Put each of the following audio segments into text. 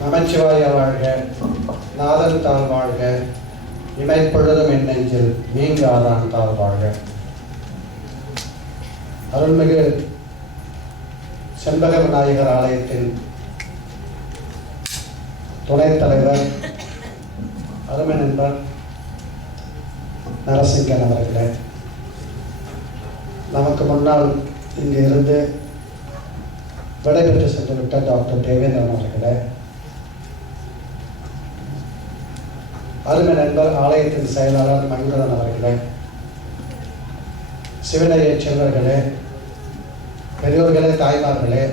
நமச்சிவாய வாழ்க, நாதன் தாழ் வாழ்க, இமைப்பொழுதும் என் நெஞ்சில் நீங்காதான் தாழ் வாழ்க. அருள்மிகு செண்பக விநாயகர் ஆலயத்தின் துணைத் தலைவர் அருமை நண்பர் நரசிங்கன் அவர்களே, நமக்கு முன்னால் இங்கு இருந்து விடைபெற்று சென்றுவிட்ட டாக்டர் தேவேந்திரன் அவர்களே, அருமை நண்பர் ஆலயத்தின் செயலாளர் மங்களன் அவர்களே, சிவனைய செல்வர்களே, பெரியோர்களே, தாய்மார்களே,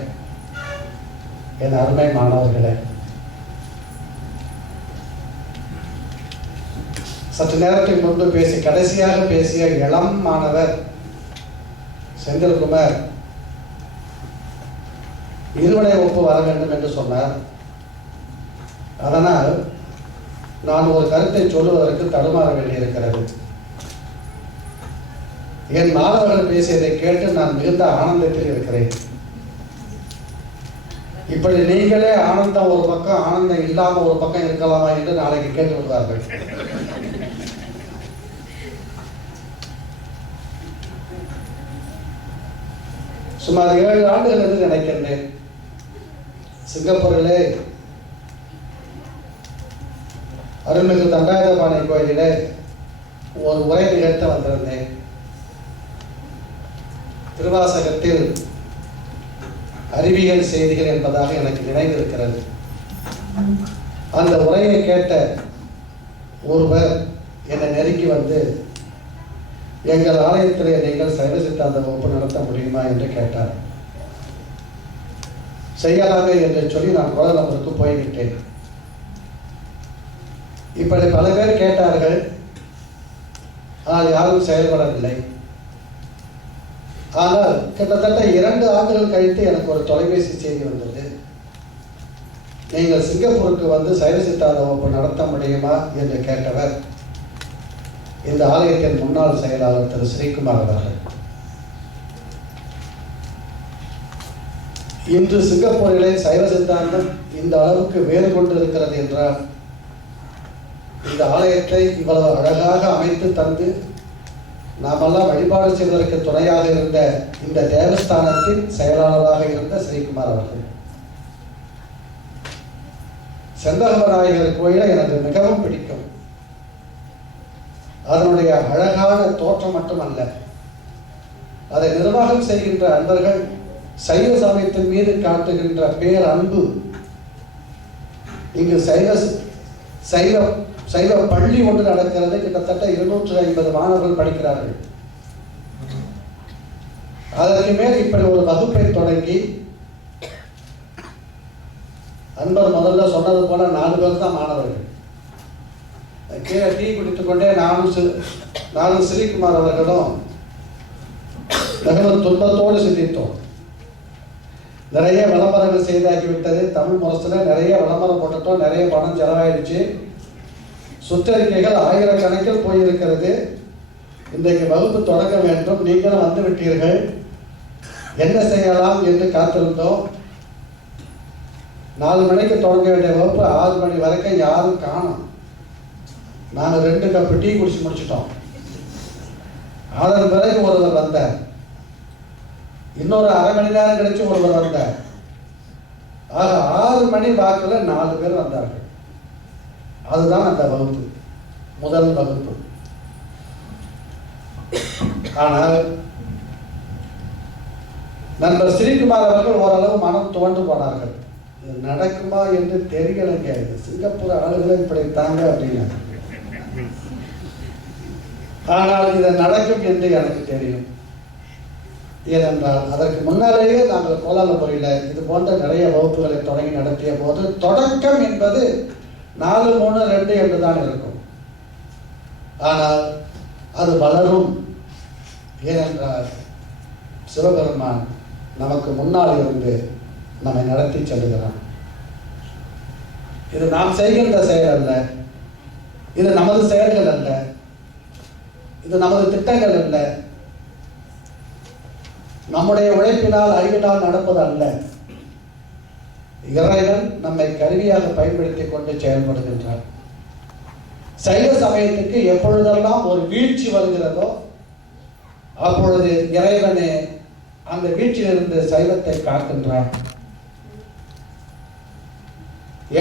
என் அருமை மாணவர்களே, சற்று நேரத்துக்கு முன்பு கடைசியாக பேசிய இளம் மாணவர் செந்தில்குமார் இருவனை ஒப்பு வர வேண்டும் என்று சொன்னார். அதனால் நான் ஒரு கருத்தை சொல்லுவதற்கு தடுமாற வேண்டியிருக்கிறது. என் மாணவர்கள் பேசியதை கேட்டு நான் மிகுந்த ஆனந்தத்தில் இருக்கிறேன். இப்படி நீங்களே ஆனந்தம் ஒரு பக்கம், ஆனந்தம் இல்லாம ஒரு பக்கம் இருக்கலாமா என்று நாளைக்கு கேட்டு விடுவார்கள். சுமார் 7 ஆண்டுகள் என்று நினைக்கின்றேன். சிங்கப்பூரிலே அருள்மிகு தண்டாயுதபாணி கோயிலிலே ஒரு உரை நிகழ்த்த வந்திருந்தேன். திருவாசகத்தில் அறிவியல் செய்திகள் என்பதாக எனக்கு நினைவு இருக்கிறது. அந்த உரையை கேட்ட ஒருவர் என்னை நெருங்கி வந்து, எங்கள் ஆலயத்திலே நீங்கள் சைவ சித்தாந்த வகுப்பு நடத்த முடியுமா என்று கேட்டார். செய்யலாமே என்று சொல்லி நான் கோலம்பூருக்கு போய்விட்டேன். இப்படி பல பேர் கேட்டார்கள், ஆனால் யாரும் செயல்படவில்லை. ஆனால் கிட்டத்தட்ட 2 ஆண்டுகள் கழித்து எனக்கு ஒரு தொலைபேசி செய்தி வந்தது. நீங்கள் சிங்கப்பூருக்கு வந்து சைவ சித்தாந்த வகுப்பு நடத்த முடியுமா என்று கேட்டவர் இந்த ஆலயத்தின் முன்னாள் செயலாளர் திரு ஸ்ரீகுமார் அவர்கள். இன்று சிங்கப்பூரிலே சைவ சித்தாந்தம் இந்த அளவுக்கு வேறு கொண்டு இருக்கிறது என்றால், இந்த ஆலயத்தை இவ்வளவு அழகாக அமைத்து தந்து நாமெல்லாம் வழிபாடு செய்வதற்கு துணையாக இருந்த இந்த தேவஸ்தானத்தின் செயலாளராக இருந்த ஸ்ரீகுமார் அவர்கள். செண்பகநாயகர் கோயிலை எனக்கு மிகவும் பிடிக்கும். அதனுடைய அழகான தோற்றம் மட்டுமல்ல, அதை நிர்வாகம் செய்கின்ற அன்பர்கள் சைவ சமயத்தின் மீது காட்டுகின்ற பேர் அன்பு. இங்கு சைவ பள்ளி ஒன்று நடக்கிறது. கிட்டத்தட்ட 250 மாணவர்கள் படிக்கிறார்கள். அதற்கு மேல் இப்படி ஒரு வகுப்பை தொடங்கி, அன்பர் முதல்ல சொன்னது போல 4 பேர் தான் மாணவர்கள். கீழே டீ குடித்துக் கொண்டே நானும் ஸ்ரீகுமார் அவர்களும் மிகவும் துன்பத்தோடு சிந்தித்தோம். நிறைய விளம்பரங்கள் செய்தாகிவிட்டது. தமிழ் முரசில் நிறைய விளம்பரம் போட்டுட்டோம், நிறைய பணம் செலவாயிடுச்சு. சுற்றறிக்கைகள் 1000 கணக்கில் போயிருக்கிறது. இன்றைக்கு வகுப்பு தொடங்க வேண்டும், நீங்களும் வந்து விட்டீர்கள், என்ன செய்யலாம் என்று காத்திருந்தோம். 4 மணிக்கு தொடங்க வேண்டிய வகுப்பு 6 மணி வரைக்கும் யாரும் காணும். நாங்கள் 2 கப்பு டீ குடிச்சு முடிச்சிட்டோம். அதன் பிறகு ஒருவர் வந்தார். இன்னொரு அரை மணி நேரம் கழிச்சு ஒருவர் வந்தார். ஆக 6 மணி வாக்கில் 4 பேர் வந்தார்கள். அதுதான் அந்த வகுப்பு, முதல் வகுப்பு. ஆனால் நண்பர் ஸ்ரீகுமார் அவர்கள் ஓரளவு மனம் துவண்டு போனார்கள். இது நடக்குமா என்று தெரியலைங்க, இது சிங்கப்பூர் ஆளுகளை இப்படி தாங்க அப்படின்னா. ஆனால் இது நடக்கும் என்று எனக்கு தெரியும். ஏனென்றால் அதற்கு முன்னாலேயே நாங்கள் கோலாலம்பூரில் இது போன்ற நிறைய வகுப்புகளை தொடங்கி நடத்திய போது தொடக்கம் என்பது 4, 3, 2 என்றுதான் இருக்கும். ஆனால் அது வளரும். ஏனென்றால் சிவபெருமான் நமக்கு முன்னால் இருந்து நம்மை நடத்தி செல்கிறான். இது நாம் செய்கின்ற செயல் அல்ல, இது நமது செயல்கள் அல்ல, இது நமது திட்டங்கள் அல்ல, நம்முடைய உழைப்பினால் அறிவினால் நடப்பது அல்ல. இறைவன் நம்மை கருவியாக பயன்படுத்தி கொண்டு செயல்படுகின்றார். சைவ சமயத்துக்கு எப்பொழுதெல்லாம் ஒரு வீழ்ச்சி வருகிறதோ அப்பொழுது இறைவனே அந்த வீழ்ச்சியிலிருந்து சைவத்தை காக்கின்றார்.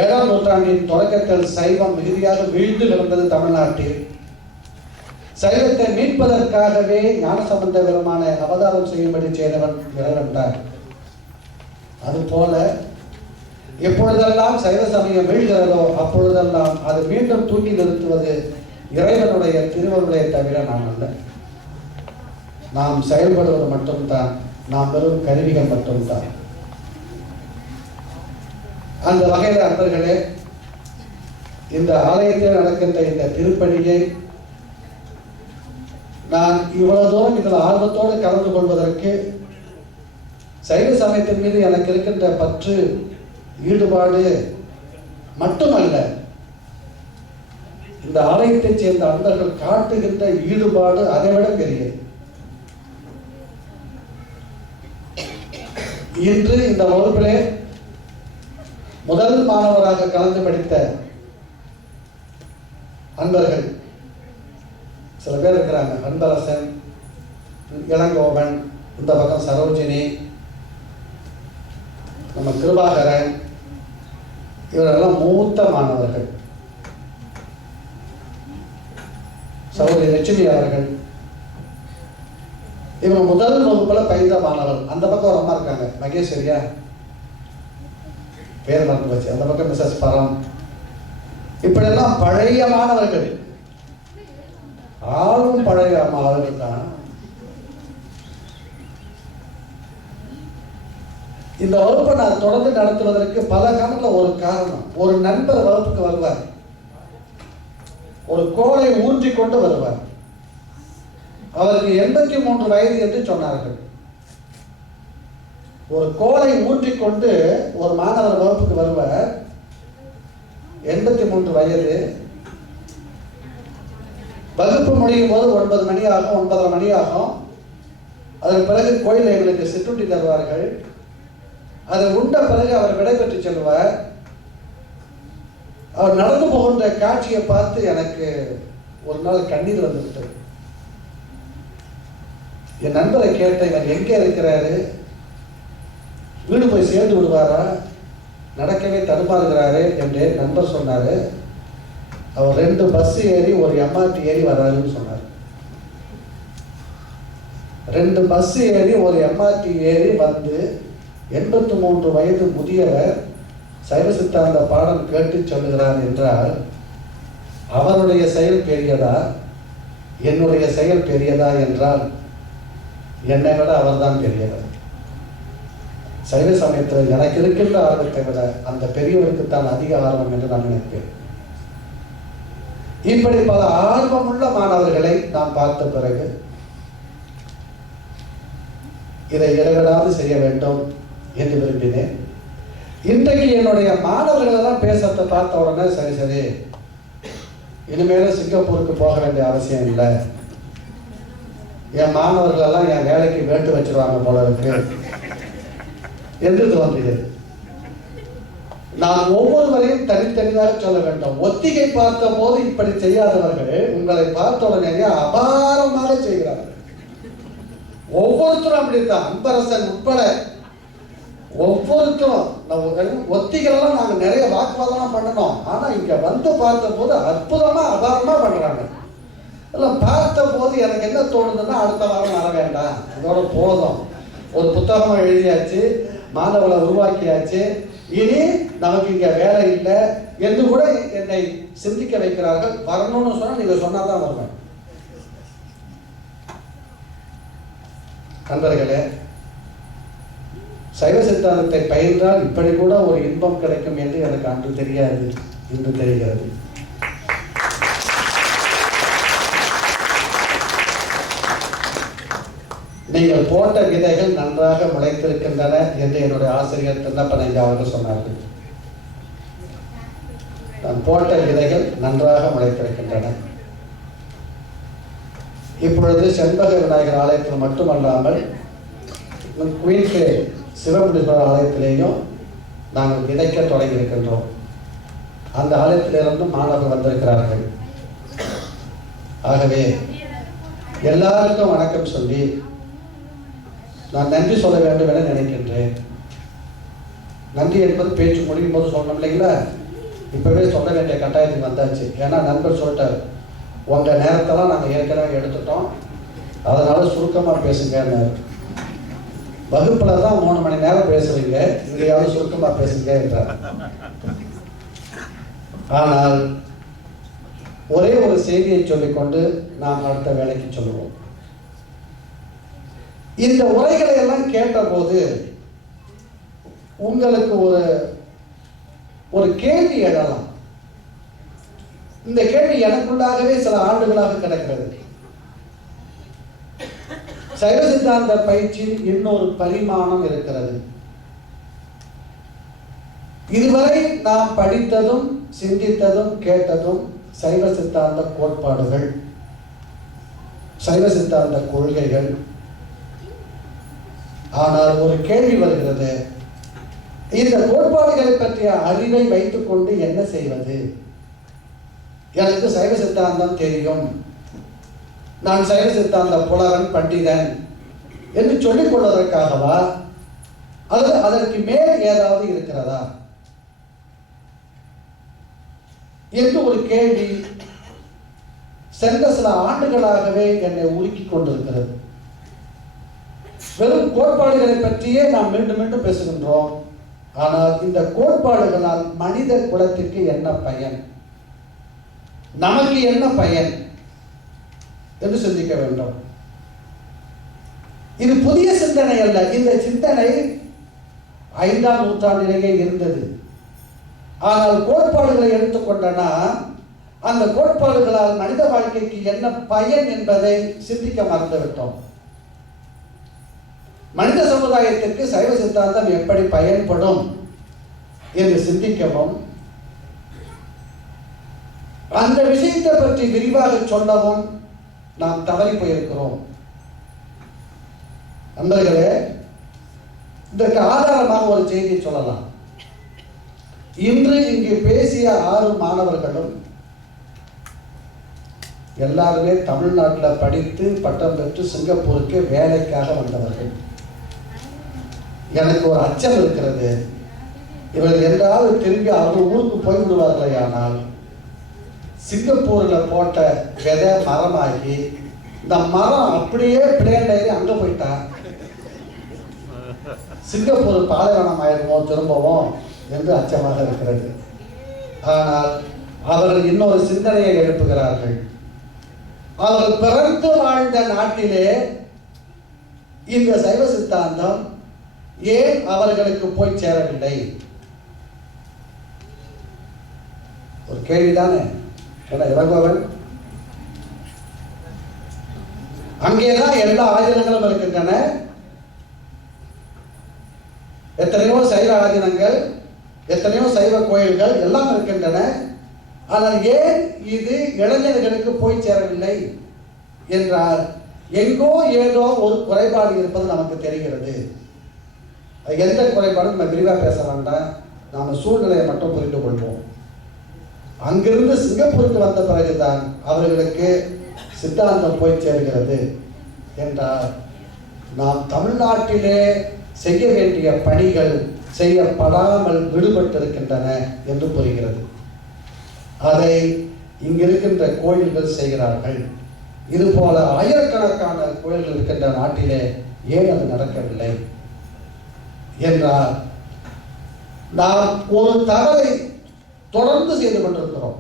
7ஆம் நூற்றாண்டின் தொடக்கத்தில் சைவம் மிகுதியாக வீழ்ந்து கிடந்தது தமிழ்நாட்டில். சைவத்தை மீட்பதற்காகவே ஞானசம்பந்த பெருமான அவதாரம் செய்யும்படி செய்தவன் இறைவன் தான். அதுபோல எப்பொழுதெல்லாம் சைவ சமயம் வீழ்கிறதோ அப்பொழுதெல்லாம் அது மீண்டும் தூக்கி நிறுத்துவது இறைவனுடைய திருவருளை தவிர நாம் அல்ல. நாம் செயல்படுவது மட்டும்தான், நாம் வெறும் கருவிகள் மட்டும்தான். அந்த வகையில் அன்பர்களே, இந்த ஆலயத்தில் நடக்கின்ற இந்த திருப்பணியை நான் இவ்வளவு தூரம் இதில் ஆர்வத்தோடு கலந்து கொள்வதற்கு சைவ சமயத்தின் மீது எனக்கு இருக்கின்ற பற்று, ஈடுபாடு மட்டுமல்ல, இந்த ஆலயத்தைச் சேர்ந்த அன்பர்கள் காட்டுகின்ற ஈடுபாடு அதைவிட பெரியது. இன்று இந்த வகுப்பிலே முதல் மாணவராக கலந்து படித்த அன்பர்கள் சில பேர் இருக்கிறாங்க. அன்பரசன், இளங்கோவன், இந்த பக்கம் சரோஜினி, நம்ம கிருபாகரன், இவரெல்லாம் மூத்த மாணவர்கள். சகோதரி லட்சுமி அவர்கள் இவங்க முதல் வகுப்புல பயின்ற மாணவர். அந்த பக்கம் ஒரு அம்மா இருக்காங்க, மகேஸ்வரியா, பேர் மறந்து வச்சு. அந்த பக்கம் மிஸ்ஸஸ் பரம். இப்படியெல்லாம் பழைய மாணவர்கள், ஆளும் பழைய மாணவர்கள் தான். இந்த வகுப்பை நான் தொடர்ந்து நடத்துவதற்கு பல காலத்தில் ஒரு காரணம். ஒரு நண்பர் வகுப்புக்கு வருவார், ஒரு கோலை ஊன்றி கொண்டு வருவார். அவருக்கு 83 வயது என்று சொன்னார்கள். ஒரு கோலை ஊன்றிக்கொண்டு ஒரு மாணவர் வகுப்புக்கு வருவார், 83 வயது. வகுப்பு முடியும் போது 9 மணி ஆகும், 9:30 மணி ஆகும். அதன் பிறகு கோயிலில் எங்களுக்கு சிற்றுண்டி தருவார்கள். அதை உண்ட பிறகு அவர் விடைபெற்று செல்வார். அவர் நடந்து போகின்ற காட்சியை பார்த்து எனக்கு ஒரு நாள் கண்ணீர் வந்துவிட்டது. என் நண்பரை கேட்டேன், இவர் எங்கே இருக்கிறாரு, வீடு போய் சேர்ந்து விடுவாரா, நடக்கவே தடுமாறுகிறாரு என்று நண்பர் சொன்னாரு. அவர் 2 பஸ் ஏறி ஒரு எம்ஆர்டி ஏறி வர்றாருன்னு சொன்னார். 2 பஸ் ஏறி ஒரு எம்ஆர்டி ஏறி வந்து 83 வயது முதியவர் சைவ சித்தாந்த பாடம் கேட்டு சொல்லுகிறார் என்றால் அவருடைய செயல் பெரியதா, என்னுடைய செயல் பெரியதா என்றால் என்னை விட அவர்தான் பெரியவர். சைவ சமயத்தில் எனக்கு இருக்கின்ற ஆர்வத்தை விட அந்த பெரியவருக்குத்தான் அதிக ஆர்வம் என்று நான் நினைப்பேன். இப்படி பல ஆர்வமுள்ள மாணவர்களை நாம் பார்த்த பிறகு இதை இடைவிடாது செய்ய வேண்டும் என்று விரும்பினேன். இன்றைக்கு என்னுடைய மாணவர்கள் எல்லாம் பேசத்தை பார்த்த உடனே சரி சரி இனிமேல சிங்கப்பூருக்கு போக வேண்டிய அவசியம் இல்லை, என் மாணவர்கள் எல்லாம் என் வேலைக்கு வேட்டு வச்சிருவாங்க போல இருக்கு என்று தோன்றியது. நான் ஒவ்வொருவரையும் தனித்தனியாக சொல்ல வேண்டும். ஒத்திகை பார்த்த போது இப்படி செய்யாதவர்கள் உங்களை பார்த்த உடனே அபாரமாக செய்கிறார்கள். ஒவ்வொருத்தரும் அப்படித்தான், அன்பரசன் உட்பட ஒவ்வொருத்தரும். ஒத்திகளெல்லாம் நாங்க நிறைய வாக்குவாதம் பண்ணணும், ஆனா இங்க வந்து பார்த்த போது அற்புதமா அபாரமா பண்றாங்க. எல்லாம் பார்த்த போது எனக்கு என்ன தோணுதுன்னா, அடுத்த வாரம் வர வேண்டாம், இதோட போதும், ஒரு புத்தகமா எழுதியாச்சு, மாணவர்களை உருவாக்கியாச்சு, இனி நமக்கு இங்க வேலை இல்லை என்று கூட என்னை சிந்திக்க வைக்கிறார்கள். வரணும்னு சொன்னா நீங்க சொன்னாதான் வருவேன். நண்பர்களே, சைவ சித்தாந்தத்தை பயின்றால் இப்படி கூட ஒரு இன்பம் கிடைக்கும் என்று எனக்கு அன்று தெரியாது, இன்று தெரிகிறது. நீங்கள் போட்ட விதைகள் நன்றாக முளைத்திருக்கின்றன என்று என்னுடைய ஆசிரியர் திண்ணப்பனையா அவர்கள் சொன்னார்கள். நான் போட்ட விதைகள் நன்றாக முளைத்திருக்கின்றன. இப்பொழுது செண்பக விநாயகர் ஆலயத்தில் மட்டுமல்லாமல் குயின்கே சிவமுனீஸ்வரர் ஆலயத்திலேயும் நாங்கள் விதைக்க தொடங்கி இருக்கின்றோம். அந்த ஆலயத்திலிருந்து மாணவர்கள் வந்திருக்கிறார்கள். ஆகவே எல்லாருக்கும் வணக்கம் சொல்லி நான் நன்றி சொல்ல வேண்டும் என நினைக்கின்றேன். நன்றி என்பது பேச்சு முடியும் போது சொல்லணும் இல்லைங்களா? இப்பவே சொல்ல வேண்டிய கட்டாயத்துக்கு வந்தாச்சு. ஏன்னா நண்பர் சொல்லிட்டார், உங்க நேரத்தெல்லாம் நாங்கள் ஏற்கனவே எடுத்துட்டோம், அதனால சுருக்கமாக பேசுங்க. வகுப்புல தான் 3 மணி நேரம் பேசுறீங்க, இங்கேயாவது சுருக்கமாக பேசுங்க என்றார். ஆனால் ஒரே ஒரு செய்தியை சொல்லிக்கொண்டு நாம் அடுத்த வேலைக்கு சொல்லுவோம். இந்த உரைகளை எல்லாம் கேட்டபோது உங்களுக்கு ஒரு கேள்வி எழலாம். இந்த கேள்வி எனக்குள்ளாகவே சில ஆண்டுகளாக கிடக்கிறது. சைவ சித்தாந்த பயிற்சியில் இன்னொரு பரிமாணம் இருக்கிறது. இதுவரை நாம் படித்ததும் சிந்தித்ததும் கேட்டதும் சைவ சித்தாந்த கோட்பாடுகள், சைவ சித்தாந்த கொள்கைகள். ஆனால் ஒரு கேள்வி வருகிறது, இந்த கோட்பாடுகளை பற்றிய அறிவை வைத்துக் கொண்டு என்ன செய்வது? எனக்கு சைவ சித்தாந்தம் தெரியும், நான் சைவ சித்தாந்த புலவன் பண்டிதன் என்று சொல்லிக் கொள்வதற்காகவா, அல்லது அதற்கு மேல் ஏதாவது இருக்கிறதா என்று ஒரு கேள்வி சென்ற சில ஆண்டுகளாகவே என்னை உருக்கிக் கொண்டிருக்கிறது. வெறும் கோட்பாடுகளை பற்றியே நாம் மீண்டும் மீண்டும் பேசுகின்றோம். ஆனால் இந்த கோட்பாடுகளால் மனித குலத்திற்கு என்ன பயன், நமக்கு என்ன பயன் என்று சிந்திக்க வேண்டும். இது புதிய சிந்தனை அல்ல. இந்த சிந்தனை 5ஆம் நூற்றாண்டிலேயே இருந்தது. ஆனால் கோட்பாடுகளை எடுத்துக்கொண்டனா அந்த கோட்பாடுகளால் மனித வாழ்க்கைக்கு என்ன பயன் என்பதை சிந்திக்க மறந்துவிட்டோம். மனித சமுதாயத்திற்கு சைவ சித்தாந்தம் எப்படி பயன்படும் என்று சிந்திக்கவும், அந்த விஷயத்தை பற்றி விரிவாக சொல்லவும் நாம் தவறி போயிருக்கிறோம். நண்பர்களே, இதற்கு ஆதாரமாக ஒரு செய்தியை சொல்லலாம். இன்று இங்கு பேசிய 6 மாணவர்களும் எல்லாருமே தமிழ்நாட்டில் படித்து பட்டம் பெற்று சிங்கப்பூருக்கு வேலைக்காக வந்தவர்கள். எனக்கு ஒரு அச்சம் இருக்கிறது, இவர்கள் என்றாவது திரும்பி அவங்க ஊருக்கு போய்விடுவார்களே. ஆனால் சிங்கப்பூரில் போட்ட விதை மரமாகி இந்த மரம் அப்படியே பிளேண்டாகி அங்கே போயிட்டா சிங்கப்பூர் பாலைவனம் ஆயிடுமோ திரும்பவும் என்று அச்சமாக இருக்கிறது. ஆனால் அவர்கள் இன்னொரு சிந்தனையை எழுப்புகிறார்கள். அவர்கள் பிறந்து வாழ்ந்த நாட்டிலே இந்த சைவ சித்தாந்தம் ஏன் அவர்களுக்கு போய் சேரவில்லை? ஒரு கேள்விதானே. இளங்கோவன், அங்கேதான் எல்லா ஆதீனங்களும் இருக்கின்றன. எத்தனையோ சைவ ஆதீனங்கள், எத்தனையோ சைவ கோயில்கள் எல்லாம் இருக்கின்றன. ஆனால் ஏன் இது இளைஞர்களுக்கு போய் சேரவில்லை என்றால் எங்கோ ஏதோ ஒரு குறைபாடு இருப்பது நமக்கு தெரிகிறது. எந்த குறைபாடும் நம்ம விரிவாக பேச வேண்டாம், நாம சூழ்நிலையை மட்டும் புரிந்து கொள்வோம். அங்கிருந்து சிங்கப்பூருக்கு வந்த பிறகுதான் அவர்களுக்கு சித்தாந்தம் போய் சேர்கிறது என்றால் நாம் தமிழ்நாட்டிலே செய்ய வேண்டிய பணிகள் செய்யப்படாமல் விடுபட்டிருக்கின்றன என்று புரிகிறது. அதை இங்கிருக்கின்ற கோயில்கள் செய்கிறார்கள். இது போல ஆயிரக்கணக்கான கோயில்கள் இருக்கின்ற நாட்டிலே ஏன் அது நடக்கவில்லை என்றால் நாம் ஒரு தவறை தொடர்ந்து செய்து கொண்டிருக்கிறோம்.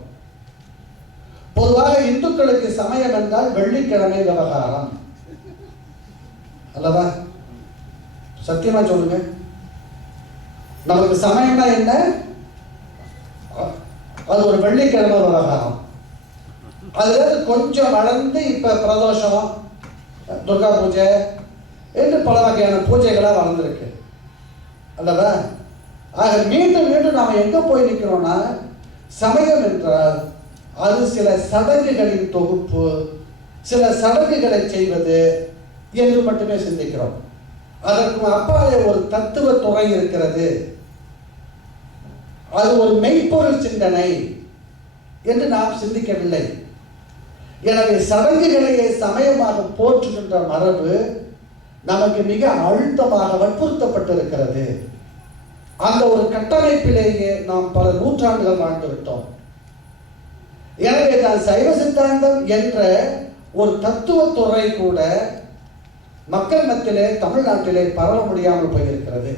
பொதுவாக இந்துக்களுக்கு சமயம் என்றால் வெள்ளிக்கிழமை விவகாரம் அல்லவா? சத்தியமா சொல்லுங்க, நமக்கு சமயம்னா என்ன? அது ஒரு வெள்ளிக்கிழமை விவகாரம். அதுல கொஞ்சம் வளர்ந்து இப்ப பிரதோஷம், துர்கா பூஜை என்று பல வகையான பூஜைகளா வளர்ந்துருக்கு அல்லவா? ஆக மீண்டும் மீண்டும் நாம எங்க போய் நிற்கிறோம்னா, சமயம் என்றால் அது சில சடங்குகளின் தொகுப்பு, சில சடங்குகளை செய்வது என்று மட்டுமே சிந்திக்கிறோம். அதற்கு அப்பாலே ஒரு தத்துவ துறை இருக்கிறது அது ஒரு மெய்ப்பொருள் சிந்தனை என்று நாம் சிந்திக்கவில்லை. எனவே சடங்குகளையே சமயமாக போற்றுகின்ற மரபு நமக்கு மிக அழுத்தமாக வற்புறுத்தப்பட்டிருக்கிறது. அந்த ஒரு கட்டமைப்பிலேயே நாம் பல நூற்றாண்டுகள் வாழ்ந்துவிட்டோம். எனவே தான் சைவ சித்தாந்தம் என்ற ஒரு தத்துவ துறை கூட மக்கள் மத்தியிலே தமிழ்நாட்டிலே பரவ முடியாமல் போயிருக்கிறது.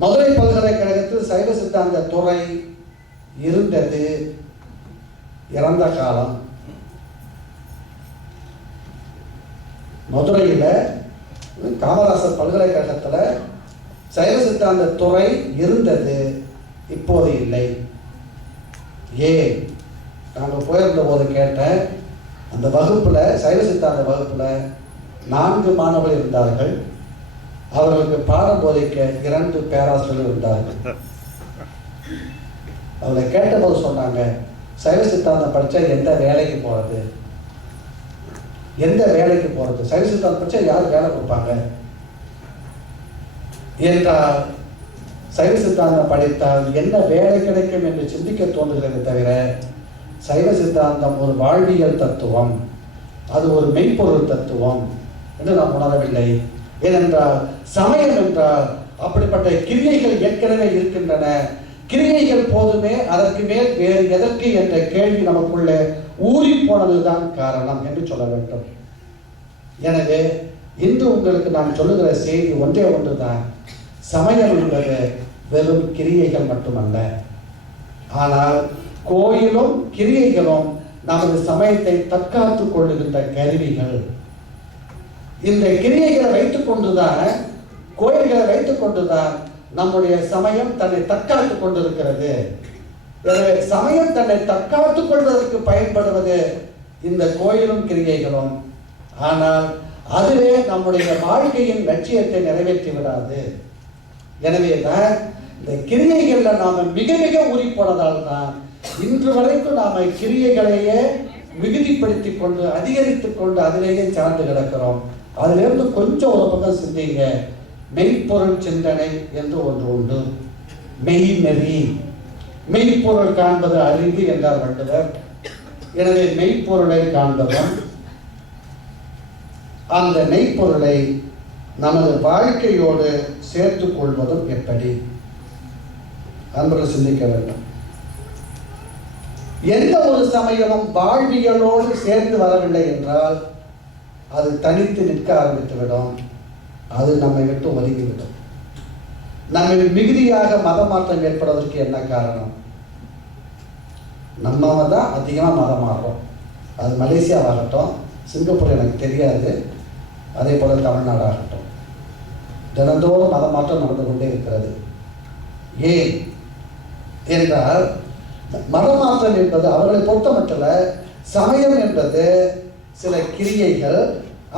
மதுரை பல்கலைக்கழகத்தில் சைவ சித்தாந்த துறை இருந்தது, இறந்த காலம். மதுரையில் காமராசர் பல்கலைக்கழகத்தில் சைவ சித்தாந்த துறை இருந்தது, இப்போது இல்லை. ஏன்? நாங்கள் போயிருந்த போது கேட்டேன். அந்த வகுப்பில், சைவ சித்தாந்த வகுப்பில் 4 மாணவர்கள் இருந்தார்கள். அவர்களுக்கு பாடம் போதிக்க 2 பேராசிரியர்கள் இருந்தார்கள். அவங்களை கேட்டபோது சொன்னாங்க, சைவ சித்தாந்தம் படித்தா எந்த வேலைக்கு போகிறது, எந்த வேலைக்கு போகிறது, சைவ சித்தாந்தம் படித்தா யார் வேலை கொடுப்பாங்க என்றால், சைவ சித்தாந்தம் படித்தால் என்ன வேலை கிடைக்கும் என்று சிந்திக்க தோன்றுகிறது தவிர, சைவ சித்தாந்தம் ஒரு வாழ்வியல் தத்துவம், அது ஒரு மெய்ப்பொருள் தத்துவம் என்று நாம் உணரவில்லை. ஏனென்றால் சமயம் என்றால் அப்படிப்பட்ட கிரியைகள் ஏற்கனவே இருக்கின்றன. கிரியைகள் போதுமே, அதற்கு மேல் வேறு எதற்கு என்ற கேள்வி நமக்குள்ளே ஊறி போனதுதான் காரணம் என்று சொல்ல வேண்டும். எனவே இன்று உங்களுக்கு நான் சொல்லுகிற செய்தி ஒன்றே ஒன்றுதான். சமயம் என்பது வெறும் கிரியைகள் மட்டுமல்ல. ஆனால் கோயிலும் கிரியைகளும் நமது சமயத்தை தற்காத்துக் கொள்ளுகின்ற கருவிகள். இந்த கிரியைகளை வைத்துக் கொண்டுதான், கோயில்களை வைத்துக் கொண்டுதான் நம்முடைய சமயம் தன்னை தற்காத்துக் கொண்டிருக்கிறது. எனவே சமயம் தன்னை தற்காத்துக் கொள்வதற்கு பயன்படுவது இந்த கோயிலும் கிரியைகளும். ஆனால் அதுவே நம்முடைய வாழ்க்கையின் லட்சியத்தை நிறைவேற்றி விடாது. எனவேதான் இந்த கிரியைகள்ல நாம மிக மிக ஊறி போனதால் தான் இன்று வரைக்கும் நாம கிரியைகளையே மிகுதிப்படுத்திக் கொண்டு, அதிகரித்துக் கொண்டு அதிலேயே சார்ந்து கிடக்கிறோம். அதிலிருந்து கொஞ்சம் ஒரு பக்கம் சிந்திங்க. மெய்ப்பொருள் சிந்தனை என்று ஒன்று உண்டு. மெய்நெறி, மெய்ப்பொருள் காண்பது அறிவு என்றார் வள்ளுவர். எனவே மெய்ப்பொருளை காண்பதும், அந்த மெய்ப்பொருளை நமது வாழ்க்கையோடு சேர்த்துக் கொள்வதும் எப்படி அன்பர்கள் சிந்திக்க வேண்டும். எந்த ஒரு சமயமும் வாழ்வியலோடு சேர்ந்து வரவில்லை என்றால் அது தனித்து நிற்க ஆரம்பித்துவிடும். அது நம்மை விட்டு ஒதுங்கிவிடும். நம்ம மிகுதியாக மத மாற்றம் ஏற்படுவதற்கு என்ன காரணம்? நம்ம தான் அதிகமாக மதம் மாறுறோம். அது மலேசியாவாகட்டும், சிங்கப்பூர் எனக்கு தெரியாது, அதே போல தமிழ்நாடாகட்டும், தினந்தோறும் மத மாற்றம் நடந்து கொண்டே இருக்கிறது. ஏன் என்றால், மதமாற்றம் என்பது அவர்களை பொறுத்த மட்டும் சமயம் என்பது சில கிரியைகள்.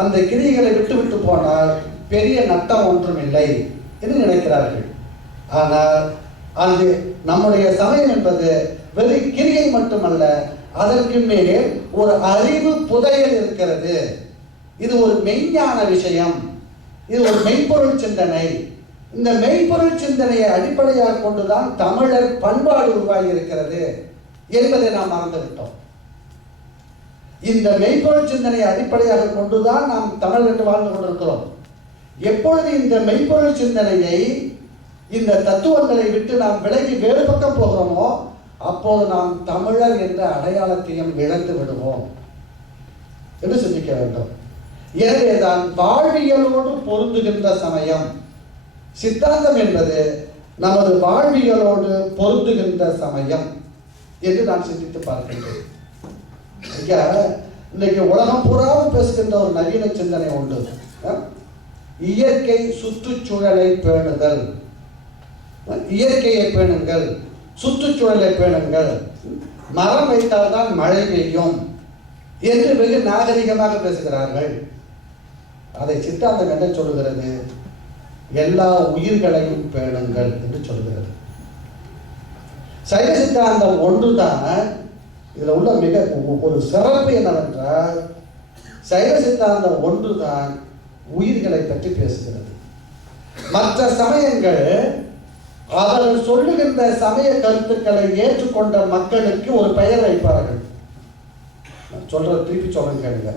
அந்த கிரியைகளை விட்டு விட்டு போனால் பெரிய நட்டம் ஒன்றும் இல்லை என்று நினைக்கிறார்கள். ஆனால் அது நம்முடைய சமயம் என்பது வெறும் கிரியை மட்டுமல்ல, அதற்கு மேலே ஒரு அறிவு புதையல் இருக்கிறது. இது ஒரு மெய்ஞான விஷயம், இது ஒரு மெய்ப்பொருள் சிந்தனை. இந்த மெய்ப்பொருள் சிந்தனையை அடிப்படையாக கொண்டுதான் தமிழர் பண்பாடு உருவாகி இருக்கிறது என்பதை நாம் மறந்துவிட்டோம். இந்த மெய்ப்பொருள் சிந்தனையை அடிப்படையாக கொண்டுதான் நாம் தமிழர் என்று வாழ்ந்து கொண்டிருக்கிறோம். எப்பொழுது இந்த மெய்ப்பொருள் சிந்தனையை, இந்த தத்துவங்களை விட்டு நாம் விலகி வேறு பக்கம் போகிறோமோ அப்போது நாம் தமிழர் என்ற அடையாளத்தையும் இழந்து விடுவோம் என்று சிந்திக்க வேண்டும். எனவேதான் வாழ்வியலோடு பொருந்துகின்ற சமயம், சித்தாந்தம் என்பது நமது வாழ்வியலோடு பொருந்துகின்ற சமயம் என்று நான் சிந்தித்து பார்க்கின்றேன். இன்னைக்கு உலகம் பூராவும் பேசுகின்ற ஒரு நவீன சிந்தனை உண்டு. இயற்கை சுற்றுச்சூழலை பேணுதல், இயற்கையை பேணுங்கள், சுற்றுச்சூழலை பேணுங்கள், மரம் வைத்தால்தான் மழை பெய்யும் என்று வெகு நாகரிகமாக பேசுகிறார்கள். அதை சித்தாந்தம் என்ன சொல்லுகிறது? எல்லா உயிர்களையும் பேணுங்கள் என்று சொல்கிறது. சைவ சித்தாந்தம் ஒன்றுதான். இதுல உள்ள மிக ஒரு சிறப்பு என்னவென்றால், சைவ சித்தாந்தம் ஒன்றுதான் உயிர்களை பற்றி பேசுகிறது. மற்ற சமயங்கள் அவர்கள் சொல்லுகின்ற சமய கருத்துக்களை ஏற்றுக்கொண்ட மக்களுக்கு ஒரு பெயர் வைப்பார்கள். சொல்றது திருப்பி சொல்றேன் கேளுங்க.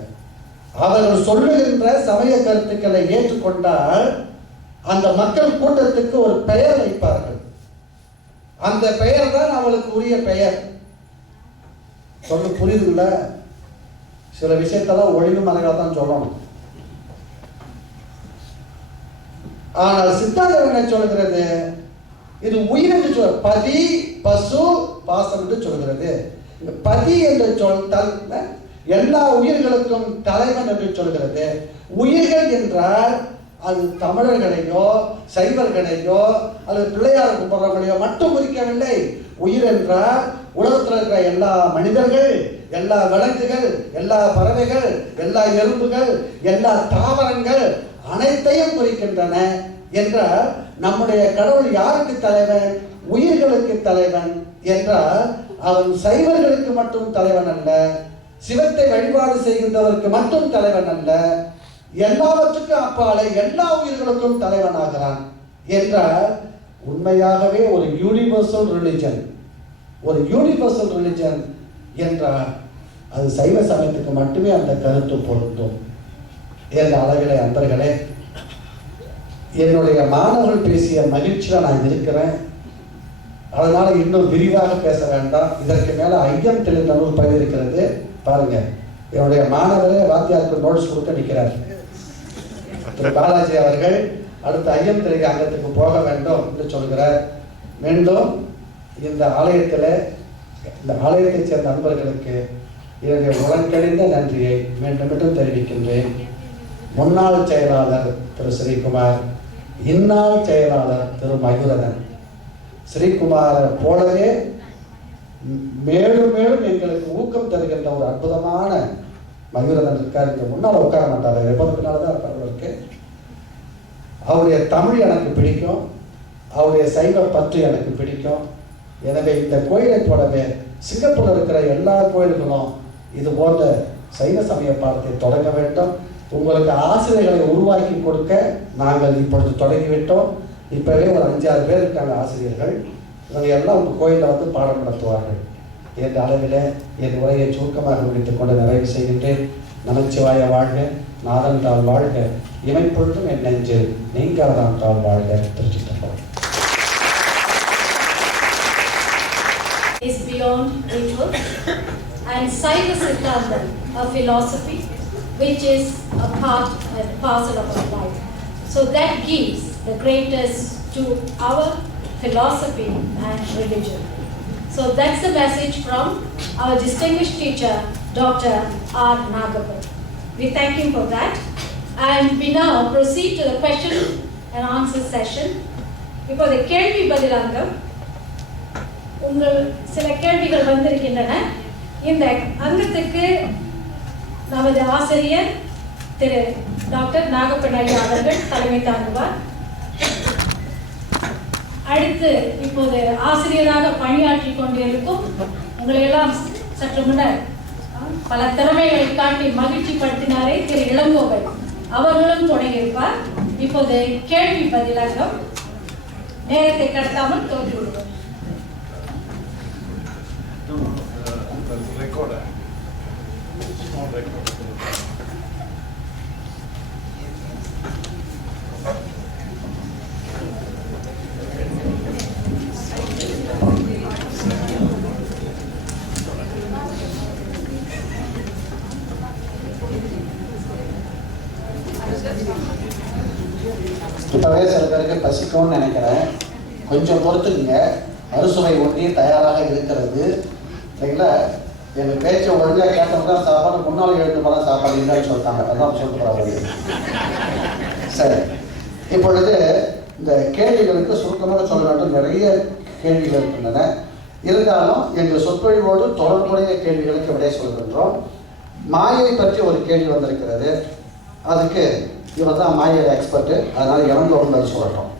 அவர்கள் சொல்லுகின்ற சமய கருத்துக்களை ஏற்றுக்கொண்டால் அந்த மக்கள் கூட்டத்துக்கு ஒரு பெயர் வைப்பார்கள். அந்த பெயர் தான் அவளுக்கு உரிய பெயர். சொல்ல புரியுதுல்ல? சில விஷயத்தெல்லாம் ஒழுங்கு மறைவாக தான் சொல்லணும். ஆனால் சித்தாந்தம் என்ன சொல்கிறது? இது உயிர் என்று சொல், பதி பசு பாசம் என்று சொல்கிறது. பதி என்று சொல் எல்லா உயிர்களுக்கும் தலைவன் என்று சொல்கிறது. உயிர்கள் என்றால் அது தமிழர்களையோ சைவர்களையோ அல்லது பிள்ளையார் கும்பிட்றவர்களையோ மட்டும் குறிக்கவில்லை. உயிர் என்றால் உலகத்தில் இருக்கிற எல்லா மனிதர்கள், எல்லா விலங்குகள், எல்லா பறவைகள், எல்லா எறும்புகள், எல்லா தாவரங்கள் அனைத்தையும் குறிக்கின்றன என்றால் நம்முடைய கடவுள் யாருக்கு தலைவன்? உயிர்களுக்கு தலைவன் என்றால் அவன் சைவர்களுக்கு மட்டும் தலைவன் அல்ல, சிவத்தை வழிபாடு செய்கின்றவருக்கு மட்டும் தலைவன் அல்ல, எல்லாவற்றுக்கும் அப்பாலே எல்லா உயிர்களுக்கும் தலைவனாகிறான் என்றால் உண்மையாகவே ஒரு யூனிவர்சல் ரிலிஜன். ஒரு யூனிவர்சல் ரிலிஜன் என்றால் அது சைவ சமயத்துக்கு மட்டுமே அந்த கருத்து பொருந்தும். என்ற அளவிலே அன்பர்களே, என்னுடைய மாணவர்கள் பேசிய மகிழ்ச்சியில் நான் இருக்கிறேன். அதனால இன்னும் விரிவாக பேச வேண்டாம். இதற்கு மேல ஐயம் தெளிந்த நூல் பதிவிருக்கிறது பாருங்க. என்னுடைய மாணவரே வாத்தியாருக்கு நோட்ஸ் கொடுக்க நிற்கிறார். திரு பாலாஜி அவர்கள் அடுத்த ஐயம் தெளிந்த அங்கத்துக்கு போக வேண்டும் என்று சொல்கிறார். மீண்டும் இந்த ஆலயத்தைச் சேர்ந்த நண்பர்களுக்கு என்னுடைய உடன்கழிந்த நன்றியை மீண்டும் மீண்டும் தெரிவிக்கின்றேன். முன்னாள் செயலாளர் திரு ஸ்ரீகுமார், இந்நாள் செயலாளர் திரு மயூரதன், ஸ்ரீகுமாரை போலவே மேலும் மேலும் எங்களுக்கு ஊக்கம் தருகின்ற ஒரு அற்புதமான மயூரதன் இருக்கார். இங்க முன்னால் உட்கார மாட்டார், எப்போதுனாலதான் இருக்காருக்கு. அவருடைய தமிழ் எனக்கு பிடிக்கும், அவருடைய சைவ பற்று எனக்கு பிடிக்கும். எனவே இந்த கோயிலை போலவே சிங்கப்பூரில் இருக்கிற எல்லா கோயில்களும் இது போன்ற சைவ சமய பாடத்தை தொடங்க வேண்டும். உங்களுக்கு ஆசிரியர்களை உருவாக்கி கொடுக்க நாங்கள் இப்பொழுது தொடங்கிவிட்டோம். இப்பவே ஒரு 5-6 பேர் இருக்காங்க ஆசிரியர்கள். இவங்க எல்லாம் உங்கள் கோயிலில் வந்து பாடம் நடத்துவார்கள் என்ற அளவில் என் உரையை சுருக்கமாக முடித்துக் கொண்டு நிறைவு செய்கின்றேன். நமச்சிவாய வாழ்க, நாதன் தாள் வாழ்க, இமைப்பொழுதும் என் நெஞ்சு நீங்காதான் தாள் வாழ்க. திருச்சிற்றம்பலம். Is beyond ritual and Saiva Siddhantam, a philosophy which is a part and parcel of our life. So that gives the greatest to our philosophy and religion. So that's the message from our distinguished teacher, Dr. R. Nagappan. We thank him for that. And we now proceed to the question and answer session. இப்போது கேள்வி பதிலங்கம். உங்கள் சில கேள்விகள் வந்திருக்கின்றன. இந்த அங்கத்துக்கு நமது ஆசிரியர் திரு doctor Nagappan ஐயா அவர்கள் தலைமை தாங்குவார். அடுத்து இப்போது ஆசிரியராக பணியாற்றி கொண்டிருக்கும் உங்களையெல்லாம் சற்று முன்னர் பல திறமைகளை காட்டி மகிழ்ச்சி படுத்தினாரே திரு இளங்கோவன் அவர்களும் தொடங்கியிருப்பார். இப்போது கேள்வி பதிலங்கம். நேரத்தை கடத்தாமல் தோன்றி விடுவோம். இப்பவே சில பேருக்கு பசிக்கும்னு நினைக்கிறேன், கொஞ்சம் பொறுத்துக்குங்க. மறுசுவை ஒன்றி தயாராக இருக்கிறது சரிங்களா? எங்கள் பேச்சை ஒழுங்காக கேட்டவங்க தான் சாப்பாடு, முன்னாள் எழுந்து போல சாப்பாடு இல்லைன்னு சொல்லிட்டாங்க. அதான் சொல்லிட்டு சரி. இப்பொழுது இந்த கேள்விகளுக்கு சுருக்கமாக சொல்ல வேண்டும். நிறைய கேள்விகள் இருக்கின்றன. இருந்தாலும் எங்கள் சொற்பொழிவோடு தொடர்புடைய கேள்விகளுக்கு விடை சொல்கின்றோம். மாயை பற்றி ஒரு கேள்வி வந்திருக்கிறது. அதுக்கு இவர் தான் மாயை எக்ஸ்பர்ட்டு, அதனால இறந்து ஒரு சொல்லட்டும்.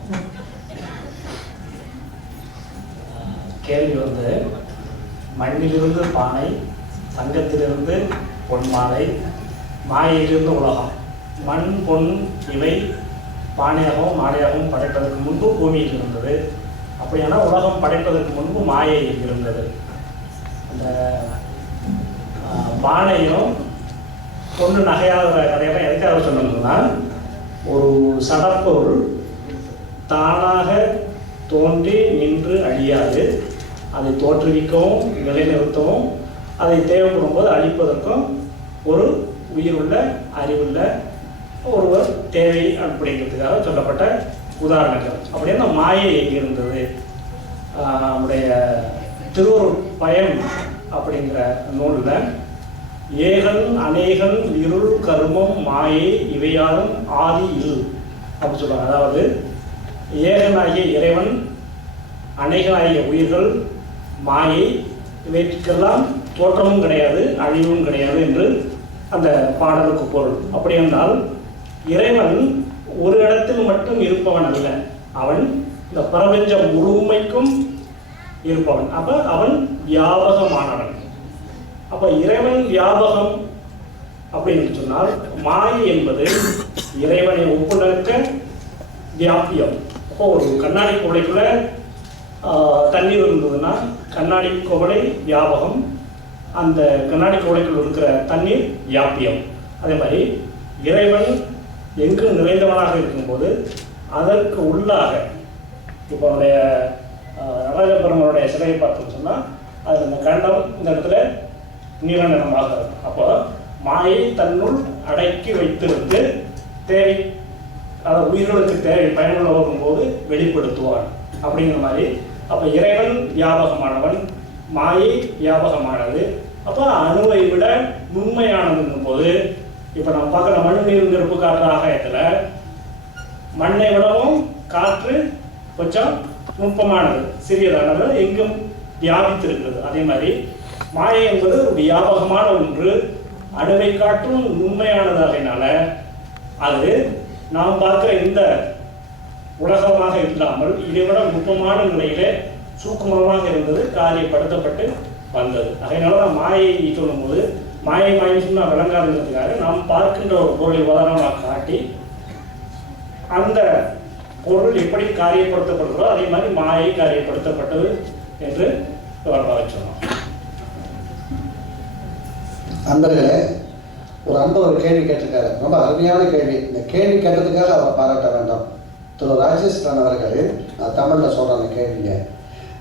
கேள்வி வந்து, மண்ணிலிருந்து பானை, தங்கத்திலிருந்து பொன்மாலை, மாயையிலிருந்து உலகம். மண் பொன் இவை பானையாகவும் மாலையாகவும் படைப்பதற்கு முன்பு பூமியில் இருந்தது. அப்போ அப்படியானா உலகம் படைப்பதற்கு முன்பு மாயை இருந்தது. அந்த பானையும் பொண்ணு நகையாகிற கதையெல்லாம் எதுக்காக சொன்னோம்னா, ஒரு சடப்பொருள் தானாக தோன்றி நின்று அழியாது. அதை தோற்றுவிக்கவும் நிலைநிறுத்தவும் அதை தேவைப்படும் போது அழிப்பதற்கும் ஒரு உயிருள்ள அறிவுள்ள ஒருவர் தேவை அப்படிங்கிறதுக்காக சொல்லப்பட்ட உதாரணங்கள். அப்படின்னா மாயை எங்கிருந்தது? நம்முடைய திருவருட் பயன் அப்படிங்கிற நூலில் ஏகன் அநேகன் இருள் கருமம் மாயை இவையாலும் ஆதி இல் அப்படின்னு சொல்லுவாங்க. அதாவது ஏகனாகிய இறைவன், அநேகனாகிய உயிர்கள், மாயை, இவைக்கெல்லாம் தோற்றமும் கிடையாது அழிவும் கிடையாது என்று அந்த பாடலுக்கு பொருள். அப்படி என்றால் இறைவன் ஒரு இடத்தில் மட்டும் இருப்பவன் அல்ல, அவன் இந்த பிரபஞ்சம் முழுமைக்கும் இருப்பவன். அப்ப அவன் வியாபகமானவன். அப்ப இறைவன் வியாபகம் அப்படின்னு சொன்னால் மாயை என்பது இறைவனை ஒப்புணர்க்க வியாபியம். அப்போ ஒரு கண்ணாடி குவளைக்குள்ள தண்ணீர் இருந்ததுன்னா கண்ணாடி குவளை வியாபகம், அந்த கண்ணாடி குவளைக்குள் இருக்கிற தண்ணீர் வியாபியம். அதே மாதிரி இறைவன் எங்கு நிறைந்தவனாக இருக்கும்போது அதற்கு உள்ளாக, இப்போ அவருடைய நடராஜபெருமானுடைய சிலையை பார்த்தோம்னு சொன்னால் அது இந்த கண்டம் இந்த இடத்துல நீல நிறமாக இருக்கும். அப்போ மாயை தன்னுள் அடக்கி வைத்திருந்து தேவை, அதாவது உயிர்களுக்கு தேவை பயனுள்ள போகும்போது வெளிப்படுத்துவான் அப்படிங்கிற மாதிரி. அப்போ இறைவன் வியாபகமானவன், மாயை வியாபகமானது. அப்போ அணுவை விட நுண்மையானதுங்கும் போது, இப்போ நம்ம பார்க்குற மண் நீர் நெருப்பு காற்று ஆகாயத்தில் மண்ணை விடவும் காற்று கொஞ்சம் நுட்பமானது, சிறியதானது, எங்கும் வியாபித்திருக்கிறது. அதே மாதிரி மாயை என்பது ஒரு வியாபகமான ஒன்று, அணுவை காட்டும் உண்மையானதாகினால அது நாம் பார்க்குற இந்த உலகமாக இல்லாமல் இதைவிட நுட்பமான நிலையிலே சூக்குமமாக இருந்தது, காரியப்படுத்தப்பட்டு வந்தது. அதனால தான் மாயை சொல்லும்போது மாயை சொன்னால் விளங்காதுங்கிறதுக்காக நாம் பார்க்கின்ற ஒரு பொருளை உதாரணமாக காட்டி அந்த பொருள் எப்படி காரியப்படுத்தப்படுகிறதோ அதே மாதிரி மாயை காரியப்படுத்தப்பட்டது என்று விவரமாக சொன்னோம். அன்பர்களே, ஒரு அன்பர் ஒரு கேள்வி கேட்டிருக்காரு, ரொம்ப அருமையான கேள்வி. இந்த கேள்வி கேட்டதுக்காக அவரை பாராட்ட வேண்டும். திரு ராஜேஸ்வரன் அவர்கள், நான் தமிழில் சொல்கிறேன் அந்த கேள்விங்க.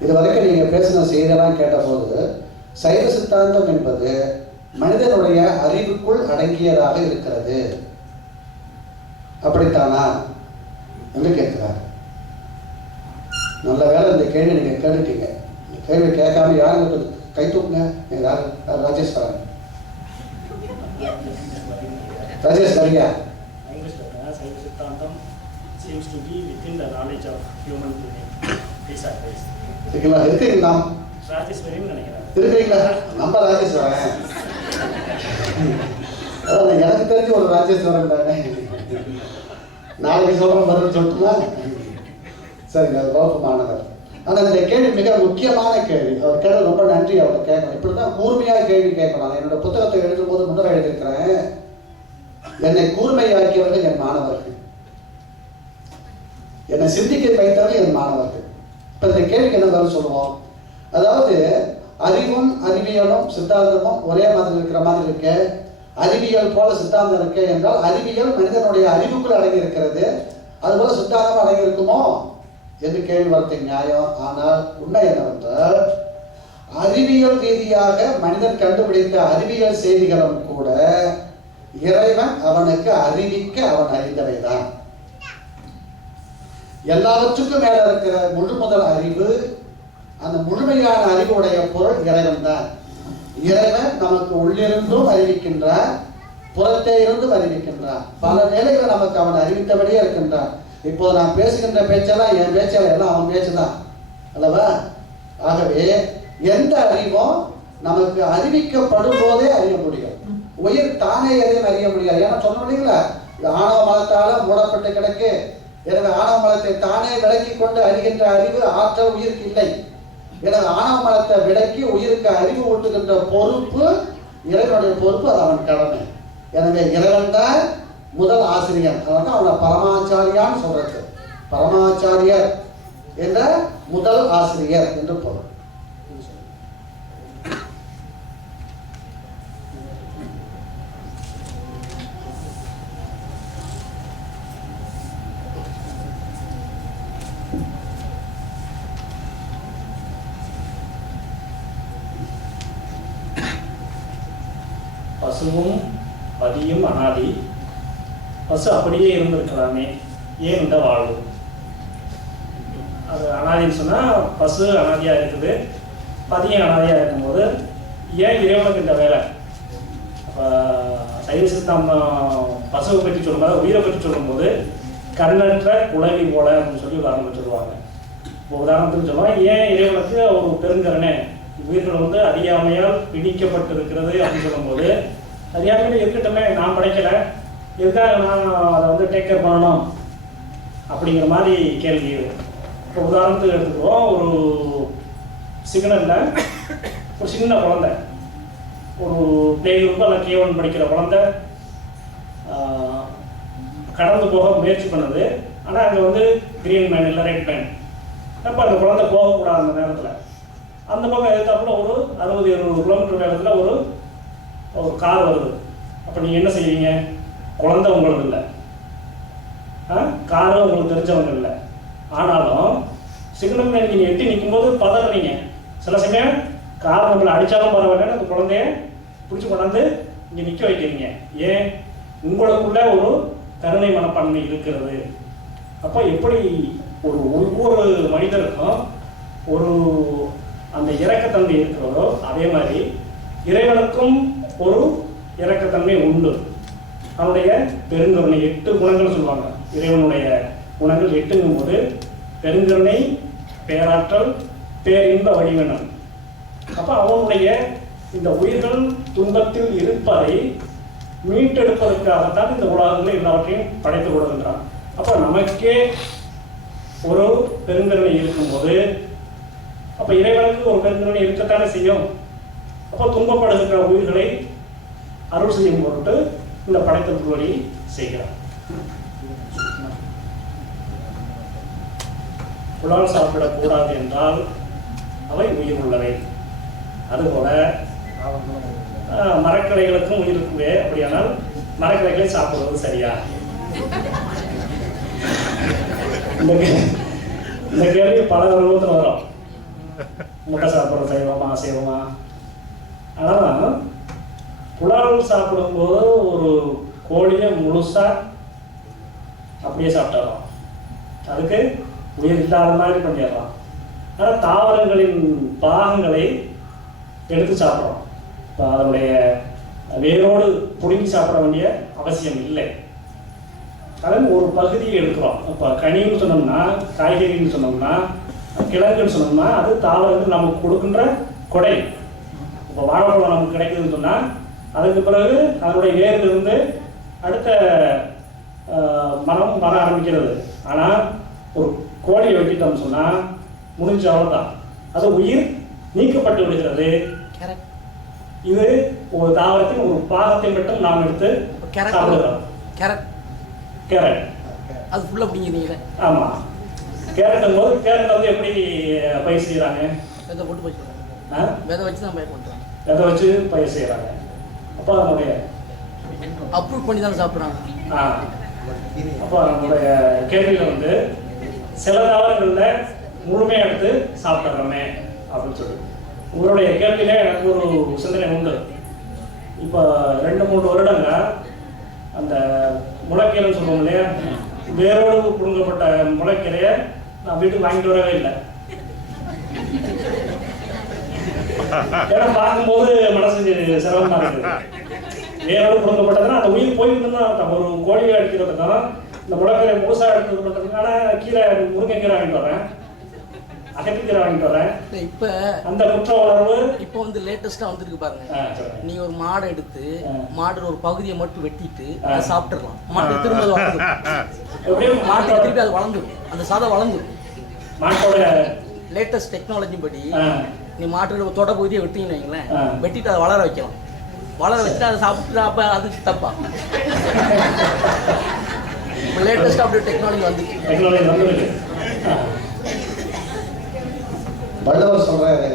இது வரைக்கும் நீங்கள் பேசின செய்தியெல்லாம் கேட்டபோது சைவ சித்தாந்தம் என்பது மனிதனுடைய அறிவுக்குள் அடங்கியதாக இருக்கிறது, அப்படித்தானா என்று கேட்கிறார். நல்ல வேலை இந்த கேள்வி நீங்கள் கேட்டுட்டீங்க. இந்த கேள்வி கேட்காம யாருங்க கை தூக்குங்க. யார்? ராஜேஸ்வரன். ராஜேஷ் சரியா? சைவ சித்தாந்தம் seems to be within the knowledge of human being. Please advise. இருக்கீங்களா? ராஜேஸ்வரின்னு நினைக்கிறேன். இருக்கிறீங்களா? நம்ம ராஜேஸ்வரன். அதாவது எனக்கு தெரிஞ்ச ஒரு ராஜேஸ்வரன் தானே. நாளைக்கு சொல்ற பதில் சொல்லட்டுமா? சரிங்க, அது குழப்பமானவர். ஆனால் இந்த கேள்வி மிக முக்கியமான கேள்வி. அவர் கேள்வி ரொம்ப நன்றி. அவர் கேட்கணும், இப்படிதான் கூர்மையாக கேள்வி கேட்கணும். என்னோட புத்தகத்தை எழுதும் போது முன்னர் எழுதியிருக்கிறேன், என்னை கூர்மையாக்கியவர்கள் என் மாணவர்கள், என்னை சிந்திக்க வைத்தவர்கள் என் மாணவர்கள். இப்போ இந்த கேள்விக்கு என்ன பதில் சொல்லுவோம்? அதாவது அறிவும் அறிவியலும் சித்தாந்தமும் ஒரே மாதிரி இருக்கிற மாதிரி இருக்கு, அறிவியல் போல சித்தாந்தம் இருக்கு என்றால் அறிவியல் மனிதனுடைய அறிவுக்குள் அடங்கி இருக்கிறது, அதுபோல சித்தாந்தம் அடங்கி இருக்குமோ என்று கேள்வி வரத்துக்கு நியாயம். ஆனால் உண்மை என்னவென்றால் அறிவியல் ரீதியாக மனிதன் கண்டுபிடித்த அறிவியல் செய்திகளும் கூட இறைவன் அவனுக்கு அறிவிக்க அவன் அறிந்தவைதான். எல்லாவற்றுக்கும் மேல இருக்கிற முழு முதல் அறிவு, அந்த முழுமையான அறிவுடைய பொருள் இறைவன் தான். இறைவன் நமக்கு உள்ளிருந்தும் அறிவிக்கின்றான், புறத்தே இருந்தும் அறிவிக்கின்றான். பல வேளைகள் நமக்கு அவன் அறிவித்தபடியே இருக்கின்றான். இப்போது நான் பேசுகின்ற பேச்செல்லாம் என் பேச்செல்லாம் எல்லாம் அவன் பேச்சு தான் அல்லவா? ஆகவே எந்த அறிவும் நமக்கு அறிவிக்கப்படும் போதே அறிய முடியும். உயிர் தானே எதையும் அறிய முடியாது. ஏன்னா சொன்ன இல்லைங்களா, ஆணவ மலத்தால மூடப்பட்டு கிடக்கு. எனவே ஆணவ மலத்தை தானே விலக்கி கொண்டு அறிகின்ற அறிவு ஆற்றல் உயிருக்கு இல்லை. எனவே ஆணவ மலத்தை விலக்கி உயிருக்கு அறிவு ஊட்டுகின்ற பொறுப்பு இறைவனுடைய பொறுப்பு, அது அவன் கடமை. எனவே இறைவன் தான் முதல் ஆசிரியர். அதனால அவனை பரமாச்சாரியான்னு சொல்றது. பரமாச்சாரியர் என்ற முதல் ஆசிரியர் என்று பொருள். பசுவும் பதியும் அனாதி, பசு அப்படியே இருந்திருக்கலாமே, ஏன் இந்த வாழ்வு? அது அனாதின்னு சொன்னால் பசு அனாதியாக இருக்குது, பதியும் அனாதியாக இருக்கும்போது ஏன் இறைவனுக்கு இந்த வேலை? அப்போ சைவ சித்தாந்தம் பசுவை பற்றி சொல்லும்போது, உயிரை பற்றி சொல்லும்போது கண்ணற்ற குளவி போல அப்படின்னு சொல்லி உதாரணம் சொல்லுவாங்க. இப்போ உதாரணத்துக்கு சொல்லுவாங்க, ஏன் இறைவனுக்கு ஒரு பெருங்கரணை உயிர்கள் வந்து அறியாமையால் பிடிக்கப்பட்டிருக்கிறது அப்படின்னு சொல்லும்போது, அறியாமையில் இருக்கட்டுமே, நான் படைக்கலை, எதுக்காக நான் அதை வந்து டேக்கர் பண்ணணும் அப்படிங்கிற மாதிரி கேள்வி. இப்போ உதாரணத்துக்கு எடுத்துக்குவோம், ஒரு சிக்னலில் ஒரு சின்ன குழந்தை, ஒரு பிளே குரூப் அல்ல K1 படிக்கிற குழந்தை கடந்து போக முயற்சி பண்ணுது. ஆனால் அங்கே வந்து கிரீன் மேன் இல்லை ரெட் மேன். அப்போ அந்த குழந்தை போகக்கூடாது. அந்த நேரத்தில் அந்த பக்கம் எதிர்த்தாப்புல ஒரு 60-70 கிலோமீட்டர் வேகத்தில் ஒரு கார் வருது. அப்போ நீங்கள் என்ன செய்வீங்க? குழந்தை உங்களுக்கு இல்லை, காரும் உங்களுக்கு தெரிஞ்சவங்க இல்லை. ஆனாலும் சிக்னல் நீங்கள் எட்டி நிற்கும்போது பதறீங்க. சில சமயம் கார் நம்மளை அடித்தாலும் பரவாயில்ல, அந்த குழந்தைய பிடிச்சி கொண்டாந்து இங்கே நிற்க வைக்கிறீங்க. ஏன்? உங்களுக்குள்ள ஒரு கருணை மனப்பான்மை இருக்கிறது. அப்போ எப்படி ஒவ்வொரு மனிதருக்கும் ஒரு அந்த இரக்கத்தன்மை இருக்கிறதோ, அதே மாதிரி இறைவனுக்கும் ஒரு இரக்கத்தன்மை உண்டு. அவனுடைய பெருங்கருணை 8 குணங்கள் சொல்லுவாங்க. இறைவனுடைய குணங்கள் 8ங்கும் போது பெருங்கருணை, பேராற்றல், பேரின்ப வடிவனம். அப்போ அவனுடைய இந்த உயிர்கள் துன்பத்தில் இருப்பதை மீட்டெடுப்பதற்காகத்தான் இந்த உலகங்கள் எல்லாவற்றையும் படைத்து கொடுக்கின்றான். அப்போ நமக்கே ஒரு பெருங்கருணை இருக்கும்போது, அப்போ இறைவனுக்கு ஒரு பெருங்கருணை இருக்கத்தானே செய்யும். அப்போ துன்பப்படுகின்ற உயிர்களை அருள் செய்யும் பொருட்டு இந்த படைத்தல் வழி செய்கிறார். புலால் சாப்பிடக்கூடாது என்றால் அவை உயிர் உள்ளவை. அதுபோல மரக்கிளைகளுக்கும் உயிர் இருக்குவே. அப்படியானால் மரக்கிளைகளை சாப்பிடுவது சரியா? இந்த கேள்வி பல உருவத்தில் வரும். முட்டை சாப்பிட்ற செய்வோமா அசைவமா? ஆனால் புலால் சாப்பிடும்போது ஒரு கோழியை முழுசா அப்படியே சாப்பிட்டுறோம், அதுக்கு உயிர் இல்லாத மாதிரி பண்ணிடலாம். ஆனால் தாவரங்களின் பாகங்களை எடுத்து சாப்பிட்றோம். இப்போ அதனுடைய வேரோடு புடுங்கி சாப்பிட வேண்டிய அவசியம் இல்லை. அதன் ஒரு பகுதியை எடுக்கிறோம். இப்போ கனின்னு சொன்னோம்னா, காய்கறின்னு சொன்னோம்னா, கிழங்குன்னு சொன்னோம்னா, அது தாவரங்கள் நமக்கு கொடுக்கின்ற கொடை. இப்போ வாழைப்பழம் நமக்கு கிடைக்குதுன்னு சொன்னால், அதுக்கு பிறகு அதனுடைய வேரிலிருந்து அடுத்த மரம் வர ஆரம்பிக்கிறது. ஆனால் ஒரு கோழியை வெட்டிட்டோம்னு சொன்னால் முடிஞ்ச அவ்வளோதான், அது உயிர் நீக்கப்பட்டு விடுகிறது. இது ஒரு தாவரத்தின் ஒரு பாகத்தை மட்டும் நாம் எடுத்து சாப்பிடுறோம். கேரட் அது ஃபுல்லாக பிடிங்கிறீங்களே? ஆமாம். கேரட் போது கேரட் வந்து எப்படி பயிர் செய்கிறாங்க? விதை போட்டு பயிர் பண்ணுறாங்க. விதை வச்சு தான் பயிர் பண்ணுறாங்க. விதை வச்சு பயிர் செய்கிறாங்க. அப்போ அதனுடைய அப்ரூவ் பண்ணி தான் சாப்பிட்றாங்க. அப்போ நம்மளுடைய கேள்வியில் வந்து சில தாவரங்களில் முழுமையாக எடுத்து சாப்பிட்றோமே அப்படின்னு சொல்லி உங்களுடைய கேள்வியில எனக்கு ஒரு சிந்தனை உண்டு. இப்போ 2-3 வருடங்கள் அந்த முளைக்கீரைன்னு சொல்லுவோம் இல்லையா, வேரோடு புடுங்கப்பட்ட முளைக்கீரையை நான் வீட்டுக்கு வாங்கிட்டு வரவே இல்லை. ஏன்னா பார்க்கும்போது மனசு சிரமமா இருக்குது. வேரோடு புடுங்கப்பட்டதுன்னா அந்த உயிர் போயிருந்துன்னா ஒரு கோழியை அடிக்கிறதுக்கும் இந்த முளைக்கீரை முழுசா எடுத்துக்கிறதுக்கு. ஆனால் கீரை முருங்கைக்கீரை வாங்கிட்டு வரேன், அகத்திக்கீரை வாங்கிட்டு வரேன். இப்போ அந்த குற்ற உணர்வு இப்போ வந்து லேட்டஸ்டா வந்துருக்கு பாருங்க. நீ ஒரு மாடை எடுத்து மாடு ஒரு பகுதியை மட்டும் வெட்டிட்டு அதை சாப்பிட்டுறலாம். மாட்டு திரும்ப வளர்ந்துடும், மாட்டுக்கு திருப்பி அது வளர்ந்துடும், அந்த சாதம் வளர்ந்துடும். மாட்டோட லேட்டஸ்ட் டெக்னாலஜி படி நீ மாட்டு தொட பகுதியை வெட்டிங்கன்னு வைங்களேன், வெட்டிட்டு அதை வளர வைக்கலாம். வளர வச்சுட்டு அதை சாப்பிட்டு அப்போ அதுக்கு தப்பா? லேட்டஸ்ட் அப்படி டெக்னாலஜி வந்துச்சு. வள்ளுவர் சொல்றாரு,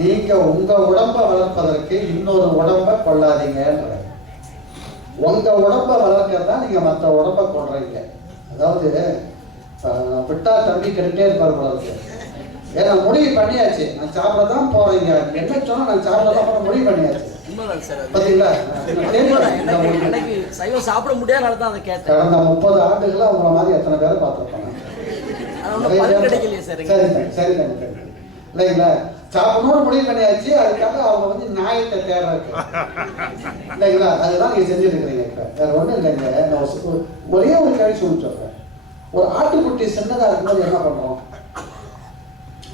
நீங்க உங்க உடம்ப வளர்ப்பதற்கு இன்னொரு உடம்ப கொள்ளாதீங்கன்ற. உங்க உடம்ப வளர்க்கத்தான் நீங்க மற்ற உடம்ப கொள்றீங்க. அதாவது விட்டா தம்பி கெடுட்டே இருப்பார் போல இருக்கு. ஏன்னா முடிவு பண்ணியாச்சு, நான் சாப்பிட தான் போறீங்க, என்ன சொன்னா நான் சாப்பிட தான் முடிவு பண்ணியாச்சு. பாத்தீங்களா, எனக்கு சைவம் சாப்பிட முடியாத தான் அதை கேட்டேன். கடந்த 30 ஆண்டுகளா உங்களை மாதிரி எத்தனை பேரை பார்த்துருப்பாங்க. சரி இல்லைங்களா, சாப்பிடணும்னு முடிவு பண்ணியாச்சு, அதுக்காக அவங்க வந்து நியாயத்தை தேடுறாங்க இல்லைங்களா. அதுதான் நீங்க செஞ்சுருக்கிறீங்க. இப்ப வேற ஒண்ணும் இல்லைங்க. நான் ஒரே ஒரு கேள்வி சொல்றேன். ஒரு ஆட்டுக்குட்டி சின்னதா இருக்கும்போது என்ன பண்றோம்?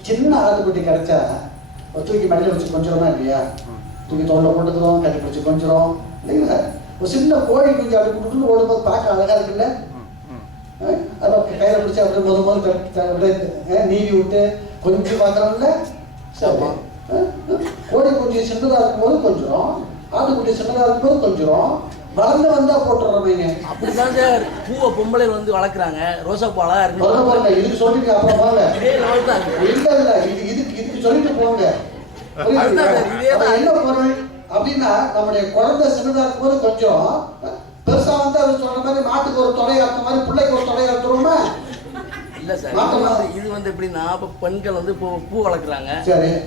சின்ன ஆட்டுக்குட்டி கிடைச்சா தூக்கி மடியில வச்சு கொஞ்சமா இல்லையா, தூக்கி தோல்ல போட்டுக்கிறோம், கட்டி பிடிச்சி கொஞ்சம் இல்லைங்களா. ஒரு சின்ன கோழி குஞ்சு அப்படி குடுக்குன்னு ஓடும்போது பார்க்க அழகா இருக்குல்ல. அதை கையில பிடிச்சி அப்படி முதல் நீவி விட்டு கொஞ்சம் பார்க்கறோம்ல. கோழி குஞ்சு சின்னதா இருக்கும்போது கொஞ்சம், ஆட்டுக்குட்டி சின்னதா இருக்கும்போது கொஞ்சம், வளர்ந்து வந்தா போட்டுறோம். அப்படிதான் சார் பூவை பொம்பளை வந்து வளர்க்குறாங்க. ரோசா பூ அழகா இருக்கு. இதுக்கு சொல்லிட்டு அப்புறம் போங்க. இல்ல இதுக்கு சொல்லிட்டு போங்க. என்ன பொருள் அப்படின்னா, நம்முடைய குழந்தை சின்னதா இருக்கும்போது கொஞ்சம், பெருசா வந்து அது சொல்ற மாதிரி மாட்டுக்கு ஒரு தொலை அறுத்த மாதிரி பிள்ளைக்கு ஒரு தொலை அறுத்துருவோமா? இல்ல சார், இது வந்து எப்படின்னா, இப்ப பெண்கள் வந்து பூ வளர்க்குறாங்க.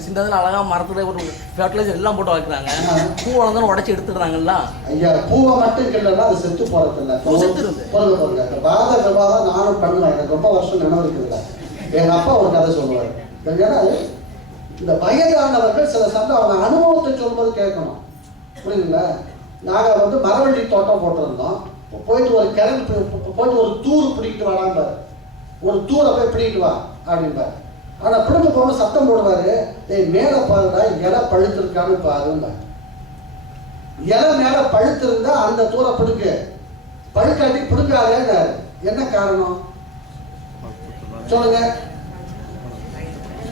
சின்னதுல அழகா மரத்துல ஒரு ஃபெர்டிலைசர் எல்லாம் போட்டு வளர்க்குறாங்க. பூ வளர்ந்தாலும் உடச்சி எடுத்துடுறாங்கல்ல. ஐயா, பூவை மட்டும் இல்லைன்னா அது செத்து போறது இல்லை. பூ செத்து இருந்து போங்க. பாத விவாதம் நானும் பண்ணுவேன். எனக்கு ரொம்ப வருஷம் நினைவு இருக்குதுல்ல. எங்க அப்பா ஒரு கதை சொல்லுவாரு. ஏன்னா இந்த வயதானவர்கள் சில சமயம் அவங்க அனுபவத்தை சொல்லும்போது கேட்கணும். புரியுதுங்களா? நாங்க வந்து மரவள்ளி தோட்டம் போட்டிருந்தோம். போயிட்டு ஒரு கிழங்கு போயிட்டு ஒரு தூர் பிடிக்கிட்டு வராங்க. ஒரு தூரை போய் பிடிக்கிட்டு வா அப்படின்பாரு. ஆனா பிடிக்க போக சத்தம் போடுவாரு, மேல பாருடா இலை பழுத்திருக்கான்னு பாருங்க. இலை மேல பழுத்து இருந்தா அந்த தூரை பிடிக்கு, பழுக்காட்டி பிடிக்காதேன்னு. என்ன காரணம் சொல்லுங்க?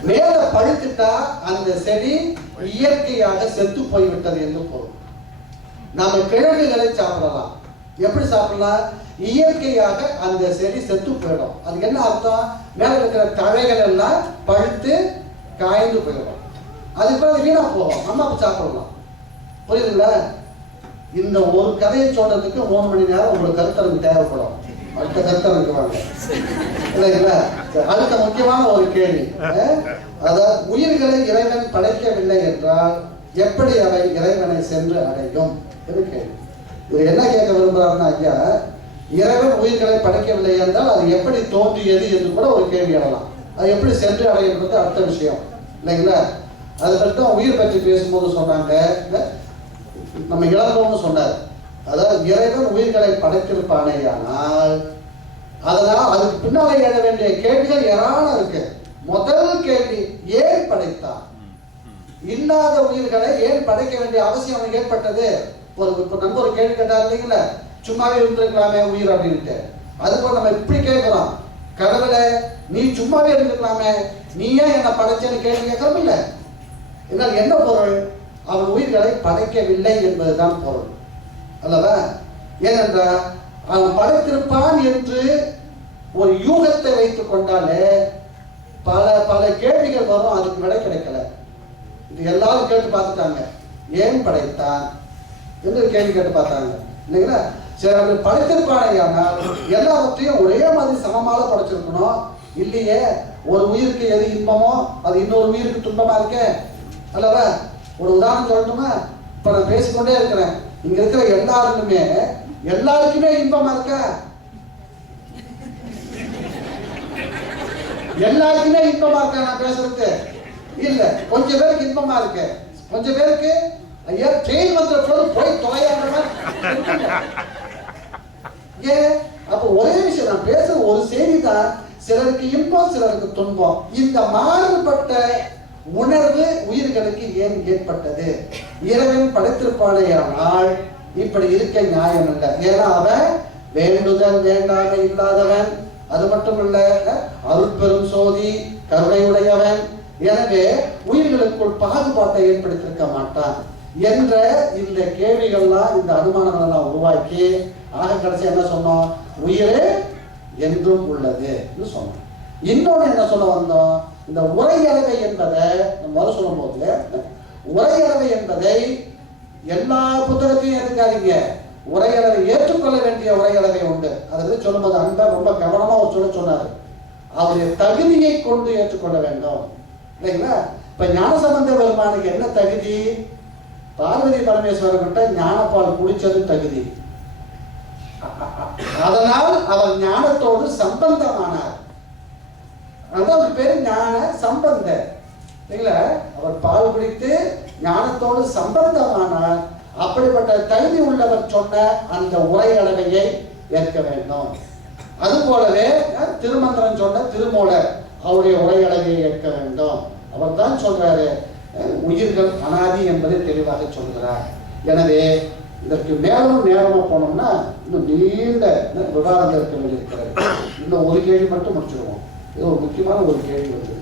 மேல பழுத்துட்டா அந்த செடி இயற்கையாக செத்து போய்விட்டது என்று பொருள். நாம கிழங்குகளை சாப்பிடலாம். எப்படி சாப்பிடலாம்? இயற்கையாக அந்த செடி செத்து போயிடும். அதுக்கு என்ன அர்த்தம்? மேல இருக்கிற தழைகள் எல்லாம் பழுத்து காய்ந்து போயிடும். அதுக்கு பிறகு வீணா போகும். நம்ம அப்ப சாப்பிடலாம். புரியுதுங்களா? இந்த ஒரு கதையை சொல்றதுக்கு 3 மணி நேரம் உங்களுக்கு கருத்தரங்கு தேவைப்படும். அடுத்த கருத்தரங்கு வாங்க இல்லைங்களா? அடுத்த முக்கியமான ஒரு கேள்வி, அதாவது உயிர்களை இறைவன் படைக்கவில்லை என்றால் எப்படி அவை இறைவனை சென்று அடையும் என்று கேள்வி. இது என்ன கேட்க விரும்புறாருன்னா, ஐயா, இறைவன் உயிர்களை படைக்கவில்லை என்றால் அது எப்படி தோன்றியது என்று கூட ஒரு கேள்வி எழலாம். அது எப்படி சென்று அடையிறது அடுத்த விஷயம் இல்லைங்களா? அதை பற்றி தான் உயிர் பற்றி பேசும்போது சொன்னாங்க. நம்ம இளங்கோன்னு சொன்னார். அதாவது இறைவன் உயிர்களை படைத்திருப்பானேயானால் அதனால் அதுக்கு பின்னாலே எழ வேண்டிய கேள்விகள் ஏராளம் இருக்கு. முதல் கேள்வி, ஏன் படைத்தான்? இல்லாத உயிர்களை ஏன் படைக்க வேண்டிய அவசியம் அவனுக்கு ஏற்பட்டது? ஒரு நண்பர் கேள்வி கேட்டார் இல்லைங்களா, சும்மாவே இருந்திருக்கலாமே உயிர் அப்படின்ட்டு. அதுபோல் நம்ம இப்படி கேட்கிறோம், கடவுளே நீ சும்மாவே இருந்திருக்கலாமே, நீ ஏன் என்ன படைச்சேன்னு கேள்வி கேட்கறோம் இல்ல. என்னால் என்ன பொருள்? அவன் உயிர்களை படைக்கவில்லை என்பதுதான் பொருள் அல்லவா? ஏனென்றால் அவன் படைத்திருப்பான் என்று ஒரு யூகத்தை வைத்துக் கொண்டாலே பல பல கேள்விகள் வரும். அதுக்கு விடை கிடைக்கல. இது எல்லாரும் கேட்டு பார்த்துட்டாங்க, ஏன் படைத்தான் என்று கேள்வி கேட்டு பார்த்தாங்க இல்லைங்களா? சரி, அவர்கள் படைத்திருப்பானையானால் எல்லாவற்றையும் ஒரே மாதிரி சமமாக படைச்சிருக்கணும் இல்லையே. ஒரு உயிருக்கு எது இன்பமோ அது இன்னொரு உயிருக்கு துன்பமா இருக்கே அல்லவா? ஒரு உதாரணம் சொல்லட்டுமா? இப்ப நான் பேசிக்கொண்டே இருக்கிறேன், இங்க இருக்கிற எல்லாருக்குமே இன்பமா இருக்க? எல்லாருக்குமே இன்பமா இருக்க நான் பேசுறது இல்ல. கொஞ்சம் பேருக்கு இன்பமா இருக்கு, கொஞ்சம் பேருக்கு ஐயா ட்ரெயின் வந்த போது போய் தொலையாம. ஏன்? அப்ப ஒரே விஷயம் நான் பேசுற ஒரு செய்தி தான், சிலருக்கு இன்பம் சிலருக்கு துன்பம். இந்த மாறுபட்ட உணர்வு உயிர்களுக்கு ஏன் ஏற்பட்டது? இறைவன் படைத்திருப்பானேயானால் இப்படி இருக்க நியாயம் இல்லை. ஏன்னா அவன் வேண்டுதல் வேண்டாமை இல்லாதவன், அது மட்டுமல்ல அருட்பெரும் சோதி கருணையுடையவன். எனவே உயிர்களுக்குள் பாகுபாட்டை ஏற்படுத்தியிருக்க மாட்டான் என்ற இந்த கேள்விகள்லாம், இந்த அனுமானங்கள் எல்லாம் உருவாக்கி ஆக கடைசி என்ன சொன்னோம்? உயிரே என்றும் உள்ளது சொன்னோம். இன்னொன்னு என்ன சொல்ல வந்தோம்? இந்த உரையளவை என்பதை முதல்ல சொல்லும் போது உரையளவை என்பதை எல்லா புத்தகத்தையும் எடுக்காதீங்க. உரையளவை ஏற்றுக்கொள்ள வேண்டிய உரையளவை உண்டு. அதை சொல்லும்போது அன்பர் ரொம்ப கவனமா ஒரு சொன்னாரு, அவருடைய தகுதியை கொண்டு ஏற்றுக்கொள்ள வேண்டும் இல்லைங்களா? இப்ப ஞானசம்பந்த பெருமானுக்கு என்ன தகுதி? பார்வதி பரமேஸ்வரன் கிட்ட ஞானப்பால் குடிச்சது தகுதி. அதனால் அவர் ஞானத்தோடு சம்பந்தமானார். அதான் பேரு ஞான சம்பந்த இல்லைங்களா? அவர் பால் குடித்து ஞானத்தோடு சம்பந்தமானார். அப்படிப்பட்ட தகுதி உள்ளவர் சொன்ன அந்த உரையளவையை ஏற்க வேண்டும். அது போலவே திருமந்திரம் சொன்ன திருமூலர் அவருடைய உரையளவையை ஏற்க வேண்டும். அவர் தான் சொல்றாரு, உயிர்கள் அனாதி என்பதை தெளிவாக சொல்கிறார். எனவே இதற்கு மேலும் நேரமா போனோம்னா இன்னும் நீண்ட விவாதம் இருக்க வேண்டியிருக்கிறது. இன்னும் ஒரு கேள்வி மட்டும் முடிச்சிருவோம். இது ஒரு முக்கியமான ஒரு கேள்வி வந்து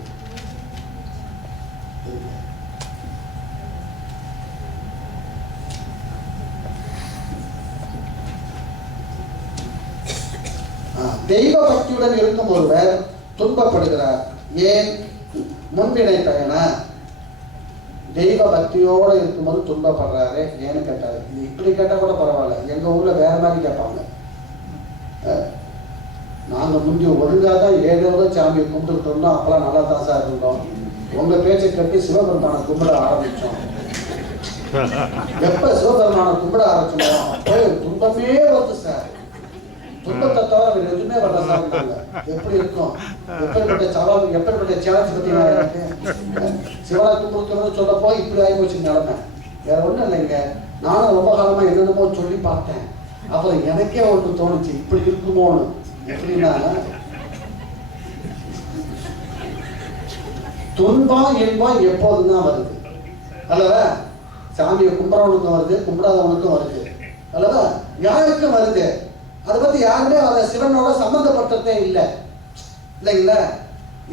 தெய்வ பக்தியுடன் இருக்கும் ஒருவர் துன்பப்படுகிறார். ஏன்? முன்வினை பயனா? தெய்வ பக்தியோடு இருக்கும்போது துன்பப்படுறாரு ஏன்னு கேட்டாரு. இது இப்படி கேட்டா கூட பரவாயில்ல, எங்க ஊர்ல வேற மாதிரி கேட்பாங்க. நாங்க முந்தி ஒழுங்கா தான் ஏதோ சாமியை கும்பிட்டு இருந்தோம், அப்பெல்லாம் நல்லா தான் சார் இருந்தோம். உங்க பேச்சை கட்டி சிவபெருமான கும்பிட ஆரம்பிச்சோம். எப்ப சிவபெருமான கும்பிட ஆரம்பிச்சோம் அப்போ துன்பமே வருது சார். துன்பத்தை தவிர வேறு எதுவுமே வரல சார். எப்படி இருக்கும்? எப்படிப்பட்ட சவால், எப்படிப்பட்ட சேலஞ்ச் பத்தீங்கன்னா எனக்கு சிவனை கும்பிடுறது சொல்லப்போ இப்படி ஆகி போச்சு நிலைமை. வேற ஒண்ணும் இல்லைங்க. நானும் ரொம்ப காலமா என்னென்னமோ சொல்லி பார்த்தேன். அப்புறம் எனக்கே ஒன்று தோணுச்சு, இப்படி இருக்குமோன்னு. எப்படின்னா துன்பம் இன்பம் எப்போதுதான் வருது அல்லவா? சாமியை கும்பிட்றவனுக்கும் வருது, கும்பிடாதவனுக்கும் வருது அல்லவா? யாருக்கும் வருது. அதை பத்தி யாருமே அதை சிவனோட சம்பந்தப்படுத்ததே இல்லை இல்லைங்களா?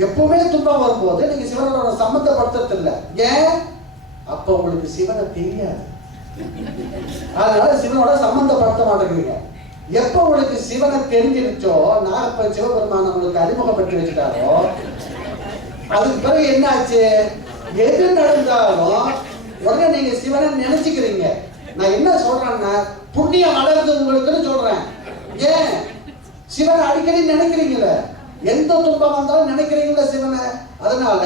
எப்பவுமே துன்பம் வரும்போது நீங்க சிவனோட சம்பந்தப்படுத்துறது இல்லை. ஏன்? அப்ப உங்களுக்கு சிவனை தெரியாது, அதனால சிவனோட சம்பந்தப்படுத்த மாட்டேங்கிறீங்க. எப்ப உங்களுக்கு சிவனை தெரிஞ்சிருச்சோ, நான் இப்ப சிவபெருமான உங்களுக்கு அறிமுகப்பட்டு வச்சுட்டாரோ, அதுக்கு பிறகு என்ன ஆச்சு? எது நடந்தாலும் உடனே நீங்க சிவனை நினைச்சுக்கிறீங்க. நான் என்ன சொல்றேன்னா, புண்ணியம் வளருது உங்களுக்குன்னு சொல்றேன். ஏன்? சிவனை அடிக்கடி நினைக்கிறீங்கள, எந்த துன்பம் வந்தாலும் நினைக்கிறீங்களா சிவனை. அதனால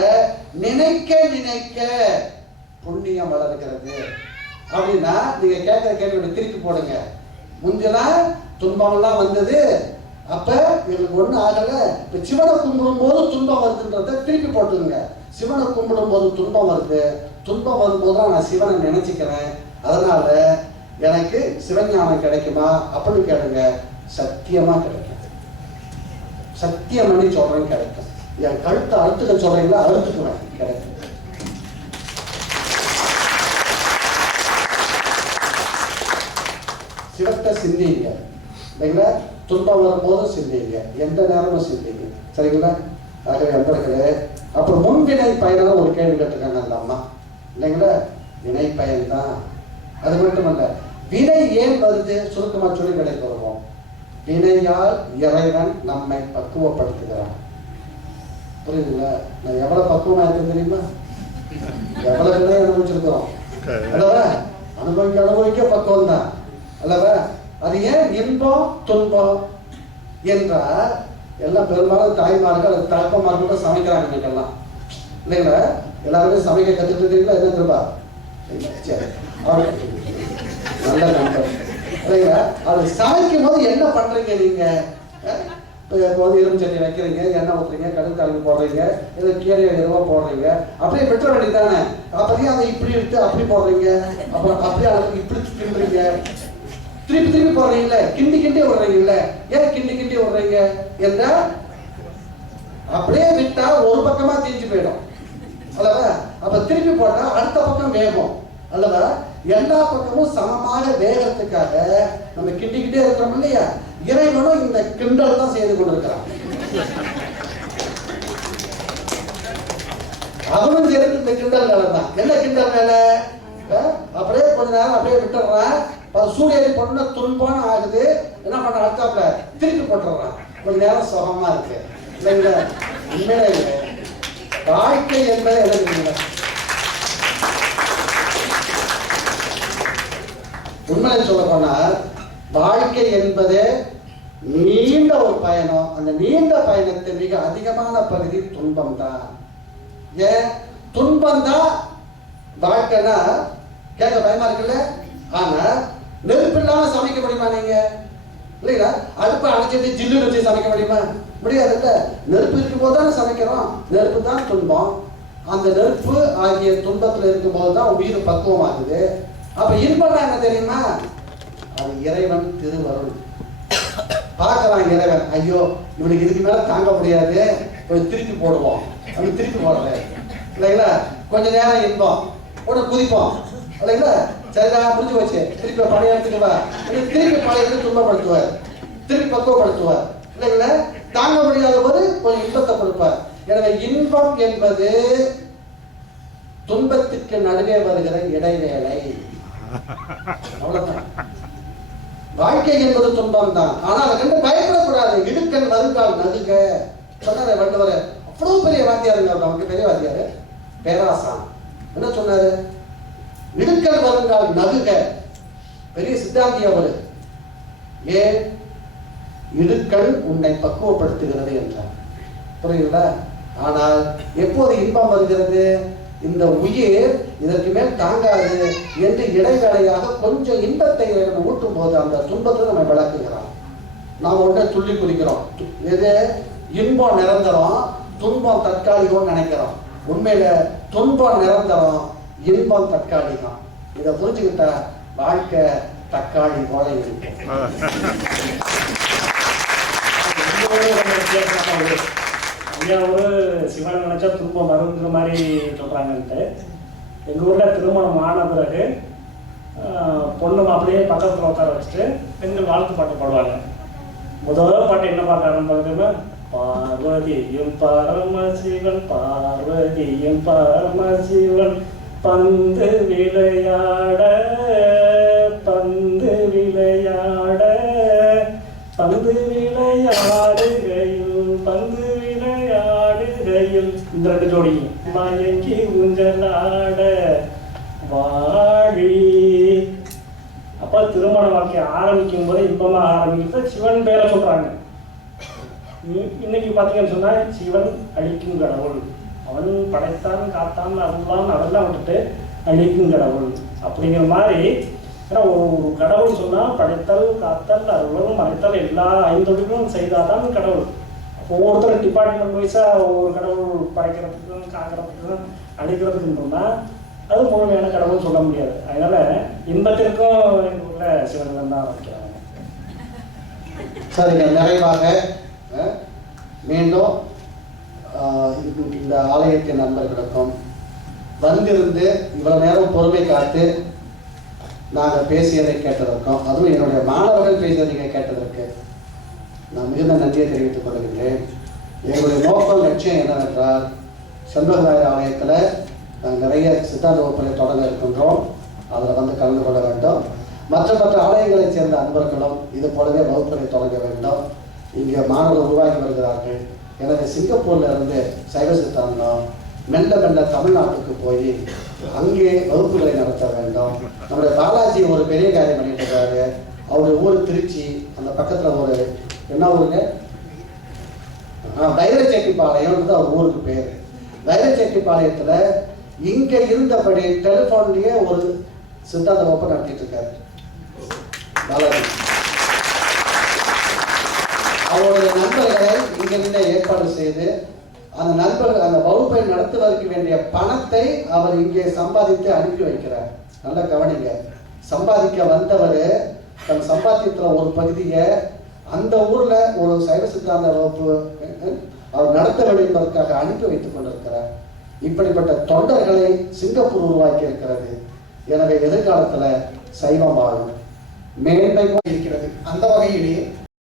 நினைக்க நினைக்க புண்ணியம் வளர்க்கிறது. அப்படின்னா நீங்க கேட்கிற கேள்வி திருப்பி போடுங்க. முஞ்செல்லாம் துன்பம் எல்லாம் வந்தது, அப்ப எங்களுக்கு ஒண்ணு ஆகல. இப்ப சிவனை கும்பிடும் போது துன்பம் வருதுன்றத திருப்பி போட்டுருங்க. சிவனை கும்பிடும் போது துன்பம் வருது, துன்பம் வரும்போது நான் சிவனை நினைச்சுக்கிறேன், அதனால எனக்கு சிவஞானம் கிடைக்குமா அப்படின்னு கேளுங்க. சத்தியமா கிடைக்கும். சத்தியம் பண்ணி சொல்றேன் கிடைக்கும். என் கழுத்தை அறுத்துக்க சொல்றீங்களா, அறுத்துக்குவேன், கிடைக்கும். சிவத்தை சிந்திங்க இல்லைங்களா? துன்பம் வரும்போது சிந்திங்க, எந்த நேரமும் சிந்திங்க, சரிங்களா? ஆகவே அன்பர்களே, அப்புறம் முன்வினை பயனால ஒரு கேள்வி கேட்டிருக்காங்க அந்த அம்மா இல்லைங்களா? வினை பயன் தான். அது மட்டுமல்ல, வினை ஏன் வருது சுருக்கமா சொல்லி விடைக்கு வருவோம். வினையால் இறைவன் நம்மை பக்குவப்படுத்துகிறான். புரியுதுங்களா? நான் எவ்வளவு பக்குவமா இருக்கு தெரியுமா? எவ்வளவு வினை அனுபவிச்சிருக்கிறோம் அல்லவா? அனுபவிக்க பக்குவம் தான் அல்லவா? அது ஏன் இன்பம் துன்பம் என்றால், எல்லாம் பெரும்பாலும் தாய்மார்கள் அது தாய்ப்பமார்கள் சமைக்கிறாங்க இன்னைக்கெல்லாம் இல்லைங்களா? எல்லாருமே சமைக்க கற்றுட்டு இருக்கீங்களா? என்ன திரும்பா சரி, நல்ல நண்பர் இல்லைங்களா? அது சமைக்கும் போது என்ன பண்றீங்க நீங்க? இரும்பு சட்டி வைக்கிறீங்க, எண்ணெய் ஊற்றுறீங்க, கடுகு தாளிப்பு போடுறீங்க, ஏதோ கீரை எதுவோ போடுறீங்க, அப்படியே விட்டுற வேண்டியது தானே. அப்படியே அதை இப்படி எடுத்து அப்படி போடுறீங்க, அப்புறம் அப்படியே அளவுக்கு இப்படி கிண்டுறீங்க, திருப்பி திருப்பி போடுறீங்கல்ல, கிண்டி கிண்டி விடுறீங்கல்ல. ஏன் கிண்டி கிண்டி விடுறீங்க என்றால், அப்படியே விட்டா ஒரு பக்கமா தீஞ்சு போயிடும் அல்லவா? அப்ப திருப்பி போட்டா அடுத்த பக்கம் வேகும் அல்லவா? எல்லா பக்கமும் சமமாக வேகத்துக்காக நம்ம கிண்டிக்கிட்டே இருக்கிறோம் இல்லையா? இறைவனும் இந்த கிண்டல் தான் செய்து கொண்டிருக்கிறான். அவனும் சேர்ந்து இந்த கிண்டல் வேலை தான். என்ன கிண்டல் வேலை? அப்படியே கொஞ்ச நேரம் அப்படியே விட்டுறான், சூரியனை பொண்ணு துன்பம் ஆகுது, என்ன பண்ண அடுத்தாப்புல திருப்பி போட்டுறான், கொஞ்ச நேரம் சுகமா இருக்கு இல்லைங்களா? உண்மையிலே இல்லை. வாழ்க்கை என்பது எனக்கு உண்மையை சொல்ல போனால் வாழ்க்கை என்பது நீண்ட ஒரு பயணம். அந்த நீண்ட பயணத்தில் மிக அதிகமான பகுதி துன்பம் தான். ஏன் துன்பம் தான் வாழ்க்கைன்னா கேட்க பயமா இருக்குல்ல. ஆனா நெருப்பு இல்லாம சமைக்க முடியுமா நீங்க? இல்லைங்களா? அடுப்பை அணைச்சிட்டு ஜில்லு வச்சு சமைக்க முடியுமா? முடியாதுல்ல. நெருப்பு இருக்கும் போது தானே சமைக்கிறோம். நெருப்பு தான் துன்பம். அந்த நெருப்பு ஆகிய துன்பத்தில் இருக்கும்போது தான் உயிர் பக்குவமாகுது. அப்ப இன்பம் என்ன தெரியுமா? அது இறைவன் திருவருள். பார்க்கலாம் இறைவன், ஐயோ இவனுக்கு இதுக்கு மேல தாங்க முடியாது, கொஞ்சம் திருப்பி போடுவோம், அப்படி திருப்பி போடுறேன் இல்லைங்களா? கொஞ்ச நேரம் இன்பம் உடனே குதிப்போம் இல்லைங்களா? சரிதான் முடிஞ்சு வச்சு திருப்பி பழைய எடுத்துட்டு வா, திருப்பி பழைய எடுத்து துன்பப்படுத்துவார், திருப்பி பக்குவப்படுத்துவார் இல்லைங்களா? தாங்க முடியாத போது கொஞ்சம் இன்பத்தை கொடுப்பார். எனவே இன்பம் என்பது துன்பத்துக்கு நடுவே வருகிற இடைவேளை. அவ்வளவுதான். வாழ்க்கை என்பது துன்பம் தான். ஆனால் அதை கண்டு பயப்படக்கூடாது. இடுக்கன் வருங்கால் நடுக சொன்னாரு வள்ளுவர். அவ்வளவு பெரிய வாத்தியாருங்க அவர், நமக்கு பெரிய வாத்தியாரு பேராசான். என்ன சொன்னாரு? இடுக்கன் வருங்கால் நடுக. பெரிய சித்தாந்தி அவரு. ஏன்? இடுக்கல் உன்னை பக்குவப்படுத்துகிறது என்றார். புரியுங்களா? ஆனால் எப்போது இன்பம் வருகிறது? இந்த உயிர் இதற்கு மேல் தாங்காது என்று இடைவேளையாக கொஞ்சம் இன்பத்தை ஊட்டும் போது அந்த துன்பத்தை நம்ம விளக்குகிறோம். நாம் ஒன்றை துள்ளி குதிக்கிறோம். எது? இன்பம் நிரந்தரம், துன்பம் தற்காலிகம் நினைக்கிறோம். உண்மையில துன்பம் நிரந்தரம், இன்பம் தற்காலிகம். இதை புரிஞ்சுக்கிட்டா வாழ்க்கை தக்காளி போல இருக்கு. ஐயா ஒரு சிவனை நினைச்சா துன்பம் வருங்கிற மாதிரி சொல்றாங்கன்ட்டு. எங்க ஊர்ல திருமணம் ஆன பிறகு பொண்ணு மாப்பிள்ளையே பக்கத்துல உட்கார வச்சுட்டு பெண்கள் வாழ்த்து பாட்டு பாடுவாங்க. முதல் பாட்டு என்ன பாட்டு ஆரம்பிச்சுன்னா, பார்வதியும் பரமசிவன் பார்வதியும் பரமசிவன் பந்து விளையாட பந்து விளையாட பந்து விளையாடுகையில் பந்து விளையாடுகையில் இந்த ரெண்டு ஜோடியும் மயங்கி ஊஞ்சலாட வாழி. அப்ப திருமண வாழ்க்கை ஆரம்பிக்கும் போது இன்பமா ஆரம்பிக்கிறது சிவன் பேரை சொல்றாங்க. இன்னைக்கு பாத்தீங்கன்னு சொன்னா சிவன் அழிக்கும் கடவுள், அவன் படைத்தான் காத்தான் அருள்வான் அதெல்லாம் விட்டுட்டு அழிக்கும் கடவுள் அப்படிங்கிற மாதிரி. ஏன்னா ஒரு கடவுள் சொன்னா படைத்தல் காத்தல் அருளும் மறைத்தல் எல்லா ஐந்தொழிலும் செய்தாதான் கடவுள். ஒவ்வொருத்தரும் டிபார்ட்மெண்ட் வைஸா ஒவ்வொரு கடவுள் படைக்கிறதுக்கும் காக்கிறதுக்கும் அழிக்கிறதுக்கும் சொன்னா அது முழுமையான கடவுள் சொல்ல முடியாது. அதனால இன்பத்திற்கும் எங்க ஊர்ல சிவன் தான் ஆரம்பிக்கிறாங்க. சரிங்க. நிறைவாக மீண்டும் இந்த ஆலயத்தின் நண்பர்களுக்கும் வந்திருந்து இவ்வளவு நேரம் பொறுமை காத்து நாங்கள் பேசியதை கேட்டதற்கும், அதுவும் என்னுடைய மாணவர்கள் பேசியதை நீங்கள் கேட்டதற்கு நான் மிகுந்த நன்றியை தெரிவித்துக் கொள்கின்றேன். எங்களுடைய நோக்கம் லட்சியம் என்னவென்றால், செண்பகராயர் ஆலயத்தில் நாங்கள் நிறைய சித்தாந்த வகுப்புகளை தொடங்க இருக்கின்றோம். அதில் வந்து கலந்து கொள்ள வேண்டும். மற்ற ஆலயங்களைச் சேர்ந்த அன்பர்களும் இது போலவே வகுப்புகளை தொடங்க வேண்டும். இங்கே மாணவர்கள் உருவாக்கி வருகிறார்கள். எனவே சிங்கப்பூர்ல இருந்து சைவ சித்தாந்தம் மெல்ல மெல்ல தமிழ்நாட்டுக்கு போய் அங்கே வகுப்புகளை நடத்த வேண்டும். நம்முடைய பாலாஜி ஒரு பெரிய காரியம் பண்ணிட்டு இருக்காரு. அவருடைய ஊர் திருச்சி, அந்த பக்கத்துல ஒரு என்ன ஊருங்க, வைரச்செட்டிப்பாளையம் அவர் ஊருக்கு பேரு. வைரச்செட்டிப்பாளையத்துல இங்க இருந்தபடி டெலிபோன்லயே ஒரு சித்தாந்த வகுப்பு நடத்திட்டு இருக்காரு பாலாஜி. அவருடைய நண்பர்களை இங்கிருந்தே ஏற்பாடு செய்து அந்த நண்பர்கள் அந்த வகுப்பை நடத்துவதற்கு வேண்டிய பணத்தை அவர் இங்கே சம்பாதித்து அனுப்பி வைக்கிறார். நல்ல கவனிங்க. சம்பாதிக்க வந்தவர் தன் சம்பாத்தியத்துல ஒரு பகுதியை அந்த ஊர்ல ஒரு சைவ சித்தாந்த வகுப்பு அவர் நடத்த வேண்டும் என்பதற்காக அனுப்பி வைத்துக் கொண்டிருக்கிறார். இப்படிப்பட்ட தொண்டர்களை சிங்கப்பூர் உருவாக்கி இருக்கிறது. எனவே எதிர்காலத்துல சைவம் வாழும் மேன்மை இருக்கிறது. அந்த வகையிலே